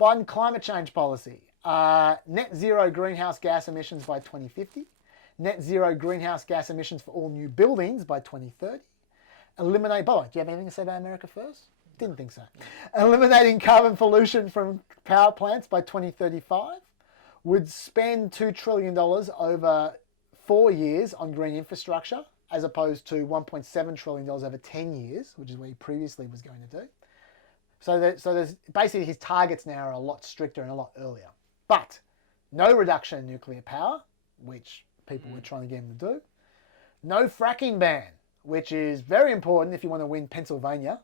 Biden climate change policy. Net zero greenhouse gas emissions by 2050. net zero greenhouse gas emissions for all new buildings by 2030. Eliminate, by the way, do you have anything to say about America first? Didn't think so. Eliminating carbon pollution from power plants by 2035. Would spend $2 trillion over 4 years on green infrastructure, as opposed to $1.7 trillion over 10 years, which is what he previously was going to do. So there's basically his targets now are a lot stricter and a lot earlier. But no reduction in nuclear power, which people were trying to get him to do. No fracking ban, which is very important if you want to win Pennsylvania,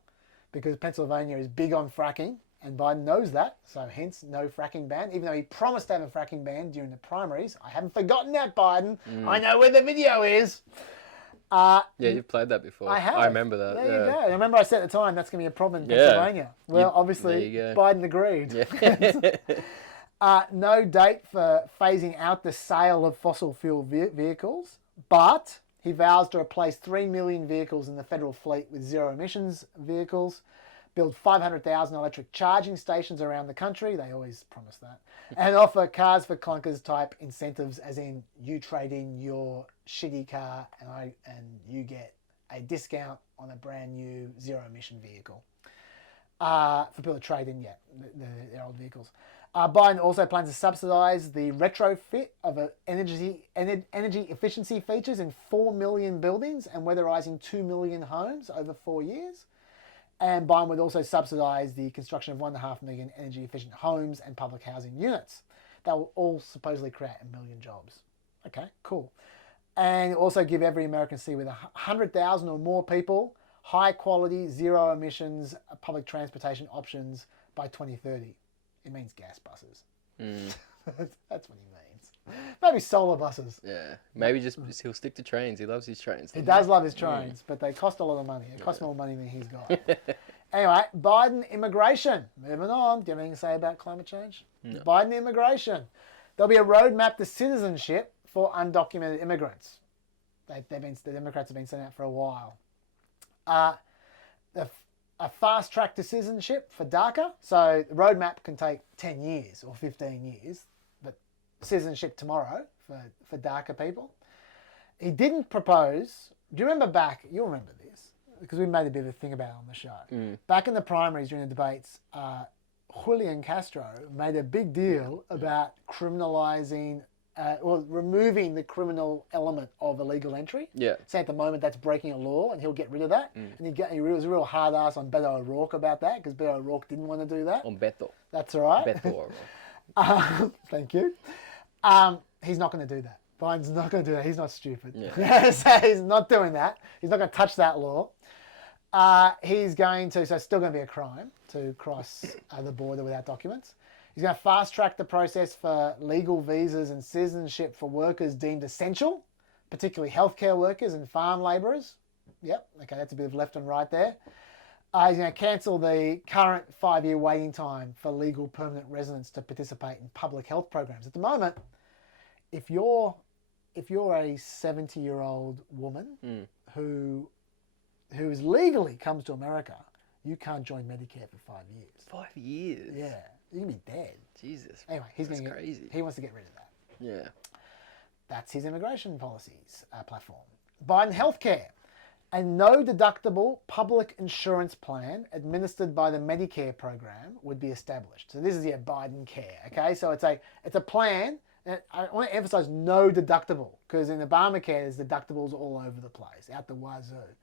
because Pennsylvania is big on fracking, and Biden knows that, so hence no fracking ban, even though he promised to have a fracking ban during the primaries. I haven't forgotten that, Biden. I know where the video is. Yeah, you've played that before. I have. I remember that. There you go. I remember I said at the time that's going to be a problem in Pennsylvania. Well, obviously, Biden agreed. Yeah. No date for phasing out the sale of fossil fuel vehicles, but he vows to replace 3 million vehicles in the federal fleet with zero emissions vehicles, build 500,000 electric charging stations around the country. They always promise that. And offer cars for clunkers type incentives, as in you trade in your shitty car and you get a discount on a brand new zero emission vehicle. For people to trade in, their old vehicles. Biden also plans to subsidise the retrofit of energy efficiency features in 4 million buildings and weatherising 2 million homes over 4 years. And Biden would also subsidise the construction of 1.5 million energy efficient homes and public housing units. That will all supposedly create 1 million jobs. Okay, cool. And also give every American city with 100,000 or more people high quality, zero emissions public transportation options by 2030. It means gas buses. That's what he means. Maybe solar buses. Yeah, maybe just he'll stick to trains. He loves his trains. He does love his trains, but they cost a lot of money. It costs more money than he's got. Anyway, Biden immigration. Moving on. Do you have anything to say about climate change? No. Biden immigration. There'll be a roadmap to citizenship for undocumented immigrants. The Democrats have been sent out for a while. A fast track to citizenship for DACA. So the roadmap can take 10 years or 15 years, but citizenship tomorrow for DACA people. He didn't propose, do you remember back, you'll remember this, because we made a bit of a thing about it on the show. Back in the primaries during the debates, Julian Castro made a big deal about criminalising or removing the criminal element of illegal entry. Yeah. So at the moment that's breaking a law, and he'll get rid of that. And he was a real hard ass on Beto O'Rourke about that, because Beto O'Rourke didn't want to do that. On Beto. That's all right. Beto O'Rourke. Thank you. He's not going to do that. Biden's not going to do that. He's not stupid. Yeah. So he's not doing that. He's not going to touch that law. He's going to, so it's still going to be a crime to cross the border without documents. He's going to fast track the process for legal visas and citizenship for workers deemed essential, particularly healthcare workers and farm labourers. Yep, okay, that's a bit of left and right there. He's going to cancel the current 5-year waiting time for legal permanent residents to participate in public health programs. At the moment, if you're a 70-year-old woman who legally comes to America, you can't join Medicare for 5 years. 5 years? Yeah. You can be dead. Jesus. Anyway, crazy. He wants to get rid of that. Yeah. That's his immigration policies platform. Biden healthcare. A no-deductible public insurance plan administered by the Medicare program would be established. So this is Biden care, okay? So it's a plan. And I want to emphasize no deductible, because in Obamacare there's deductibles all over the place, out the wazoo.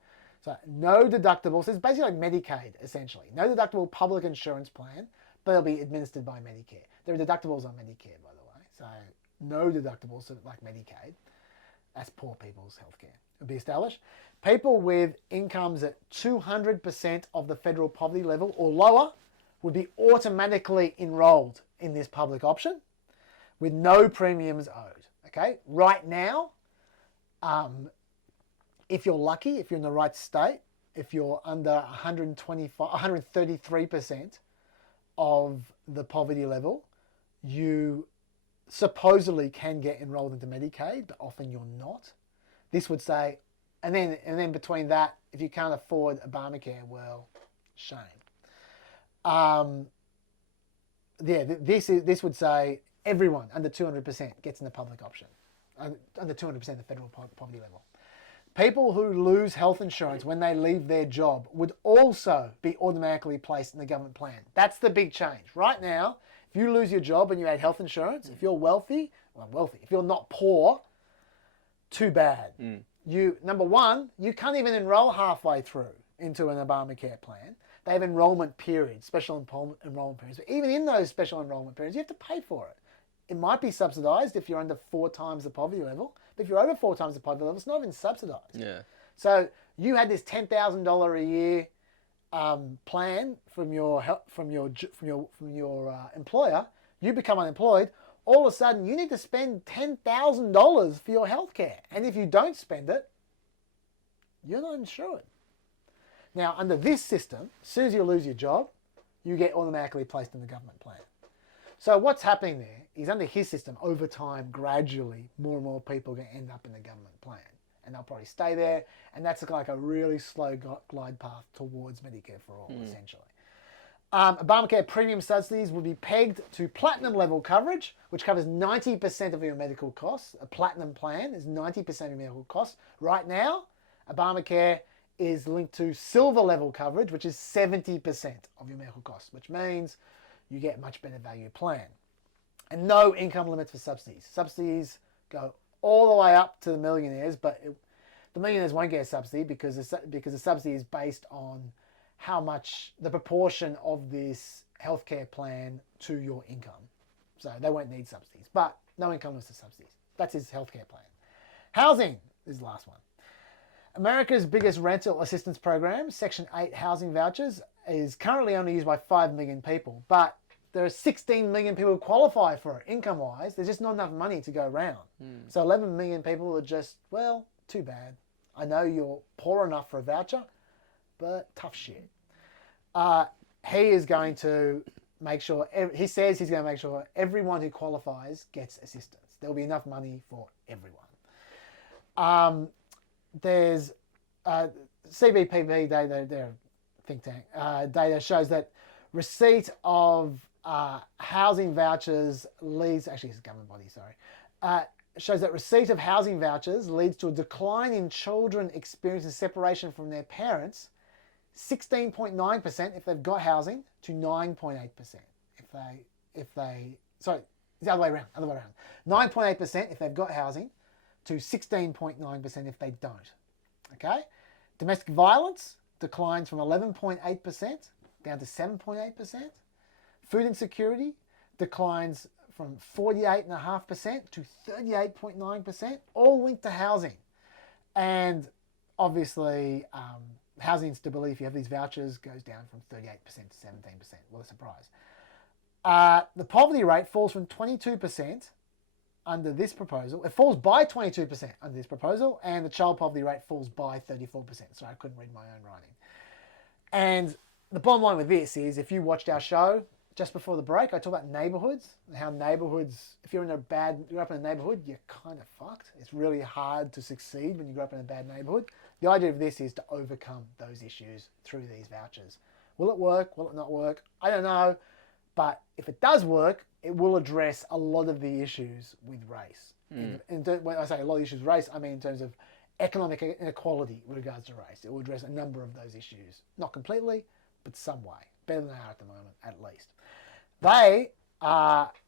So no deductible. So it's basically like Medicaid, essentially. No deductible public insurance plan, but it'll be administered by Medicare. There are deductibles on Medicare, by the way. So no deductibles, so like Medicaid. That's poor people's healthcare. It'll be established. People with incomes at 200% of the federal poverty level or lower would be automatically enrolled in this public option with no premiums owed. Okay? Right now, if you're lucky, if you're in the right state, if you're under 133% of the poverty level, you supposedly can get enrolled into Medicaid, but often you're not. This would say, and then between that, if you can't afford Obamacare, well, shame. This would say everyone under 200% gets in the public option. under 200% of the federal poverty level. People who lose health insurance when they leave their job would also be automatically placed in the government plan. That's the big change. Right now, if you lose your job and you had health insurance, if you're wealthy, if you're not poor, too bad. Number one, you can't even enroll halfway through into an Obamacare plan. They have enrollment periods, special enrollment periods. But even in those special enrollment periods, you have to pay for it. It might be subsidised if you're under 4 times the poverty level, but if you're over 4 times the poverty level, it's not even subsidised. Yeah. So you had this $10,000 a year plan from your employer. You become unemployed. All of a sudden, you need to spend $10,000 for your health care, and if you don't spend it, you're not insured. Now, under this system, as soon as you lose your job, you get automatically placed in the government plan. So what's happening there is under his system, over time, gradually, more and more people are going to end up in the government plan. And they'll probably stay there. And that's like a really slow glide path towards Medicare for all, essentially. Obamacare premium subsidies will be pegged to platinum level coverage, which covers 90% of your medical costs. A platinum plan is 90% of your medical costs. Right now, Obamacare is linked to silver level coverage, which is 70% of your medical costs, which means you get a much better value plan. And no income limits for subsidies. Subsidies go all the way up to the millionaires, but the millionaires won't get a subsidy because the subsidy is based on how much, the proportion of this healthcare plan to your income. So they won't need subsidies, but no income limits for subsidies. That's his healthcare plan. Housing is the last one. America's biggest rental assistance program, Section 8 housing vouchers, is currently only used by 5 million people, but there are 16 million people who qualify for it income-wise. There's just not enough money to go around. So 11 million people are just, well, too bad. I know you're poor enough for a voucher, but tough shit. He is going to make sure, he says he's going to make sure everyone who qualifies gets assistance. There'll be enough money for everyone. There's CBPP data, they're a think tank, data shows that receipt of housing vouchers leads, actually it's a government body, sorry, shows that receipt of housing vouchers leads to a decline in children experiencing separation from their parents, 16.9% if they've got housing to 9.8% if they, sorry, it's the other way around, 9.8% if they've got housing to 16.9% if they don't. Okay? Domestic violence declines from 11.8% down to 7.8%. Food insecurity declines from 48.5% to 38.9%, all linked to housing. And obviously, housing instability, if you have these vouchers, goes down from 38% to 17%. What a surprise. The poverty rate falls from 22% under this proposal. It falls by 22% under this proposal, and the child poverty rate falls by 34%. So I couldn't read my own writing. And the bottom line with this is, if you watched our show just before the break, I talked about neighborhoods, and how neighborhoods, if you're grew up in a neighborhood, you're kind of fucked. It's really hard to succeed when you grow up in a bad neighborhood. The idea of this is to overcome those issues through these vouchers. Will it work? Will it not work? I don't know. But if it does work, it will address a lot of the issues with race. When I say a lot of issues with race, I mean in terms of economic inequality with regards to race. It will address a number of those issues. Not completely, but some way. Better than they are at the moment, at least.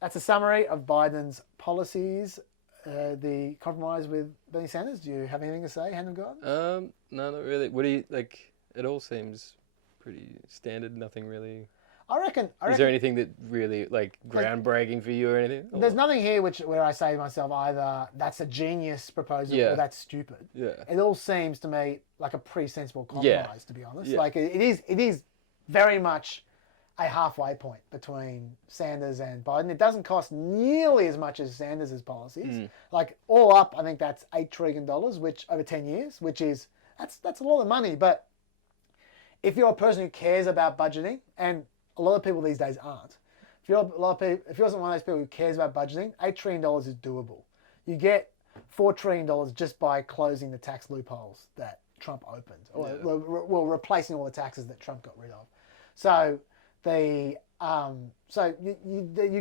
That's a summary of Biden's policies. The compromise with Bernie Sanders. Do you have anything to say, hand of God? No, not really. What do you, like, it all seems pretty standard, nothing really... I reckon. Is there anything that really, like, groundbreaking for you or anything? There's nothing here where I say to myself either that's a genius proposal or that's stupid. Yeah. It all seems to me like a pretty sensible compromise, to be honest. Yeah. Like it is very much a halfway point between Sanders and Biden. It doesn't cost nearly as much as Sanders' policies. Like all up, I think that's $8 trillion, which over 10 years, which is that's a lot of money. But if you're a person who cares about budgeting, and a lot of people these days aren't. If you're one of those people who cares about budgeting, $8 trillion is doable. You get $4 trillion just by closing the tax loopholes that Trump opened, or replacing all the taxes that Trump got rid of. So you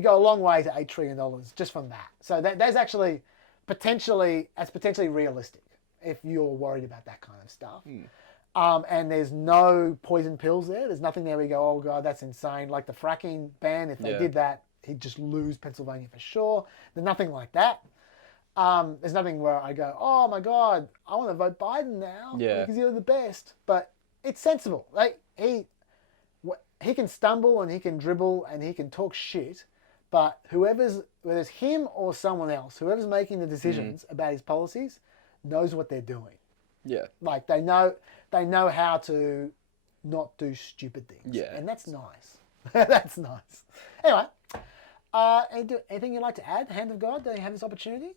go a long way to $8 trillion just from that. So there's actually potentially realistic if you're worried about that kind of stuff. And there's no poison pills there. There's nothing there where you go, oh God, that's insane. Like the fracking ban, if they did that, he'd just lose Pennsylvania for sure. There's nothing like that. There's nothing where I go, oh my God, I want to vote Biden now because you're the best. But it's sensible. Like he can stumble and he can dribble and he can talk shit, but whether it's him or someone else, whoever's making the decisions about his policies knows what they're doing. Yeah. Like they know how to not do stupid things. Yeah. And that's nice. That's nice. Anyway, anything you'd like to add? Hand of God, do you have this opportunity?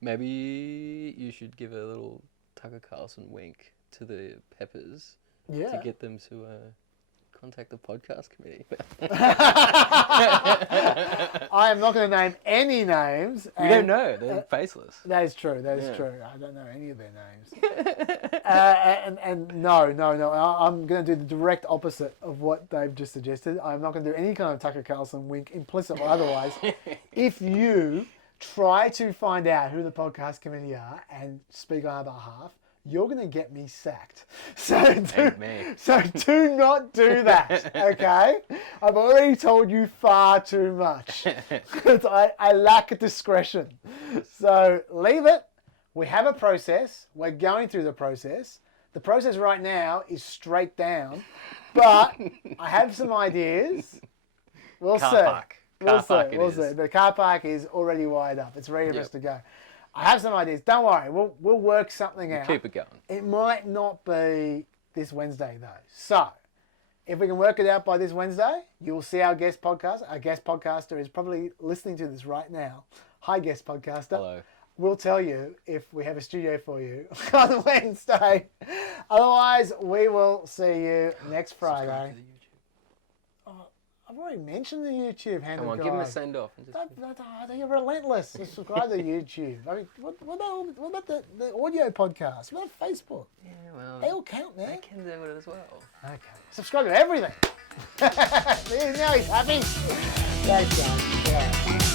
Maybe you should give a little Tucker Carlson wink to the Peppers to get them to contact the podcast committee. I am not going to name any names. We don't know. They're faceless. That is true. That is true. I don't know any of their names. And no. I'm going to do the direct opposite of what they've just suggested. I'm not going to do any kind of Tucker Carlson wink, implicit or otherwise. If you try to find out who the podcast committee are and speak on our behalf, you're going to get me sacked. So do not do that, okay? I've already told you far too much. I lack discretion. So leave it. We have a process. We're going through the process. The process right now is straight down, but I have some ideas. We'll see. We'll see. The car park is already wired up. It's ready for us to go. I have some ideas. Don't worry. We'll work something out. Keep it going. It might not be this Wednesday, though. So, if we can work it out by this Wednesday, you will see our guest podcast. Our guest podcaster is probably listening to this right now. Hi, guest podcaster. Hello. We'll tell you if we have a studio for you on Wednesday. Otherwise, we will see you next Friday. I've already mentioned the YouTube handle. Come on, give him a send off. You're relentless. Subscribe to YouTube. I mean, what about the audio podcast? What about Facebook? Yeah, well, they all count, man. They can do it as well. Okay. Subscribe to everything. See, now he's happy. Thanks, guys. Yeah.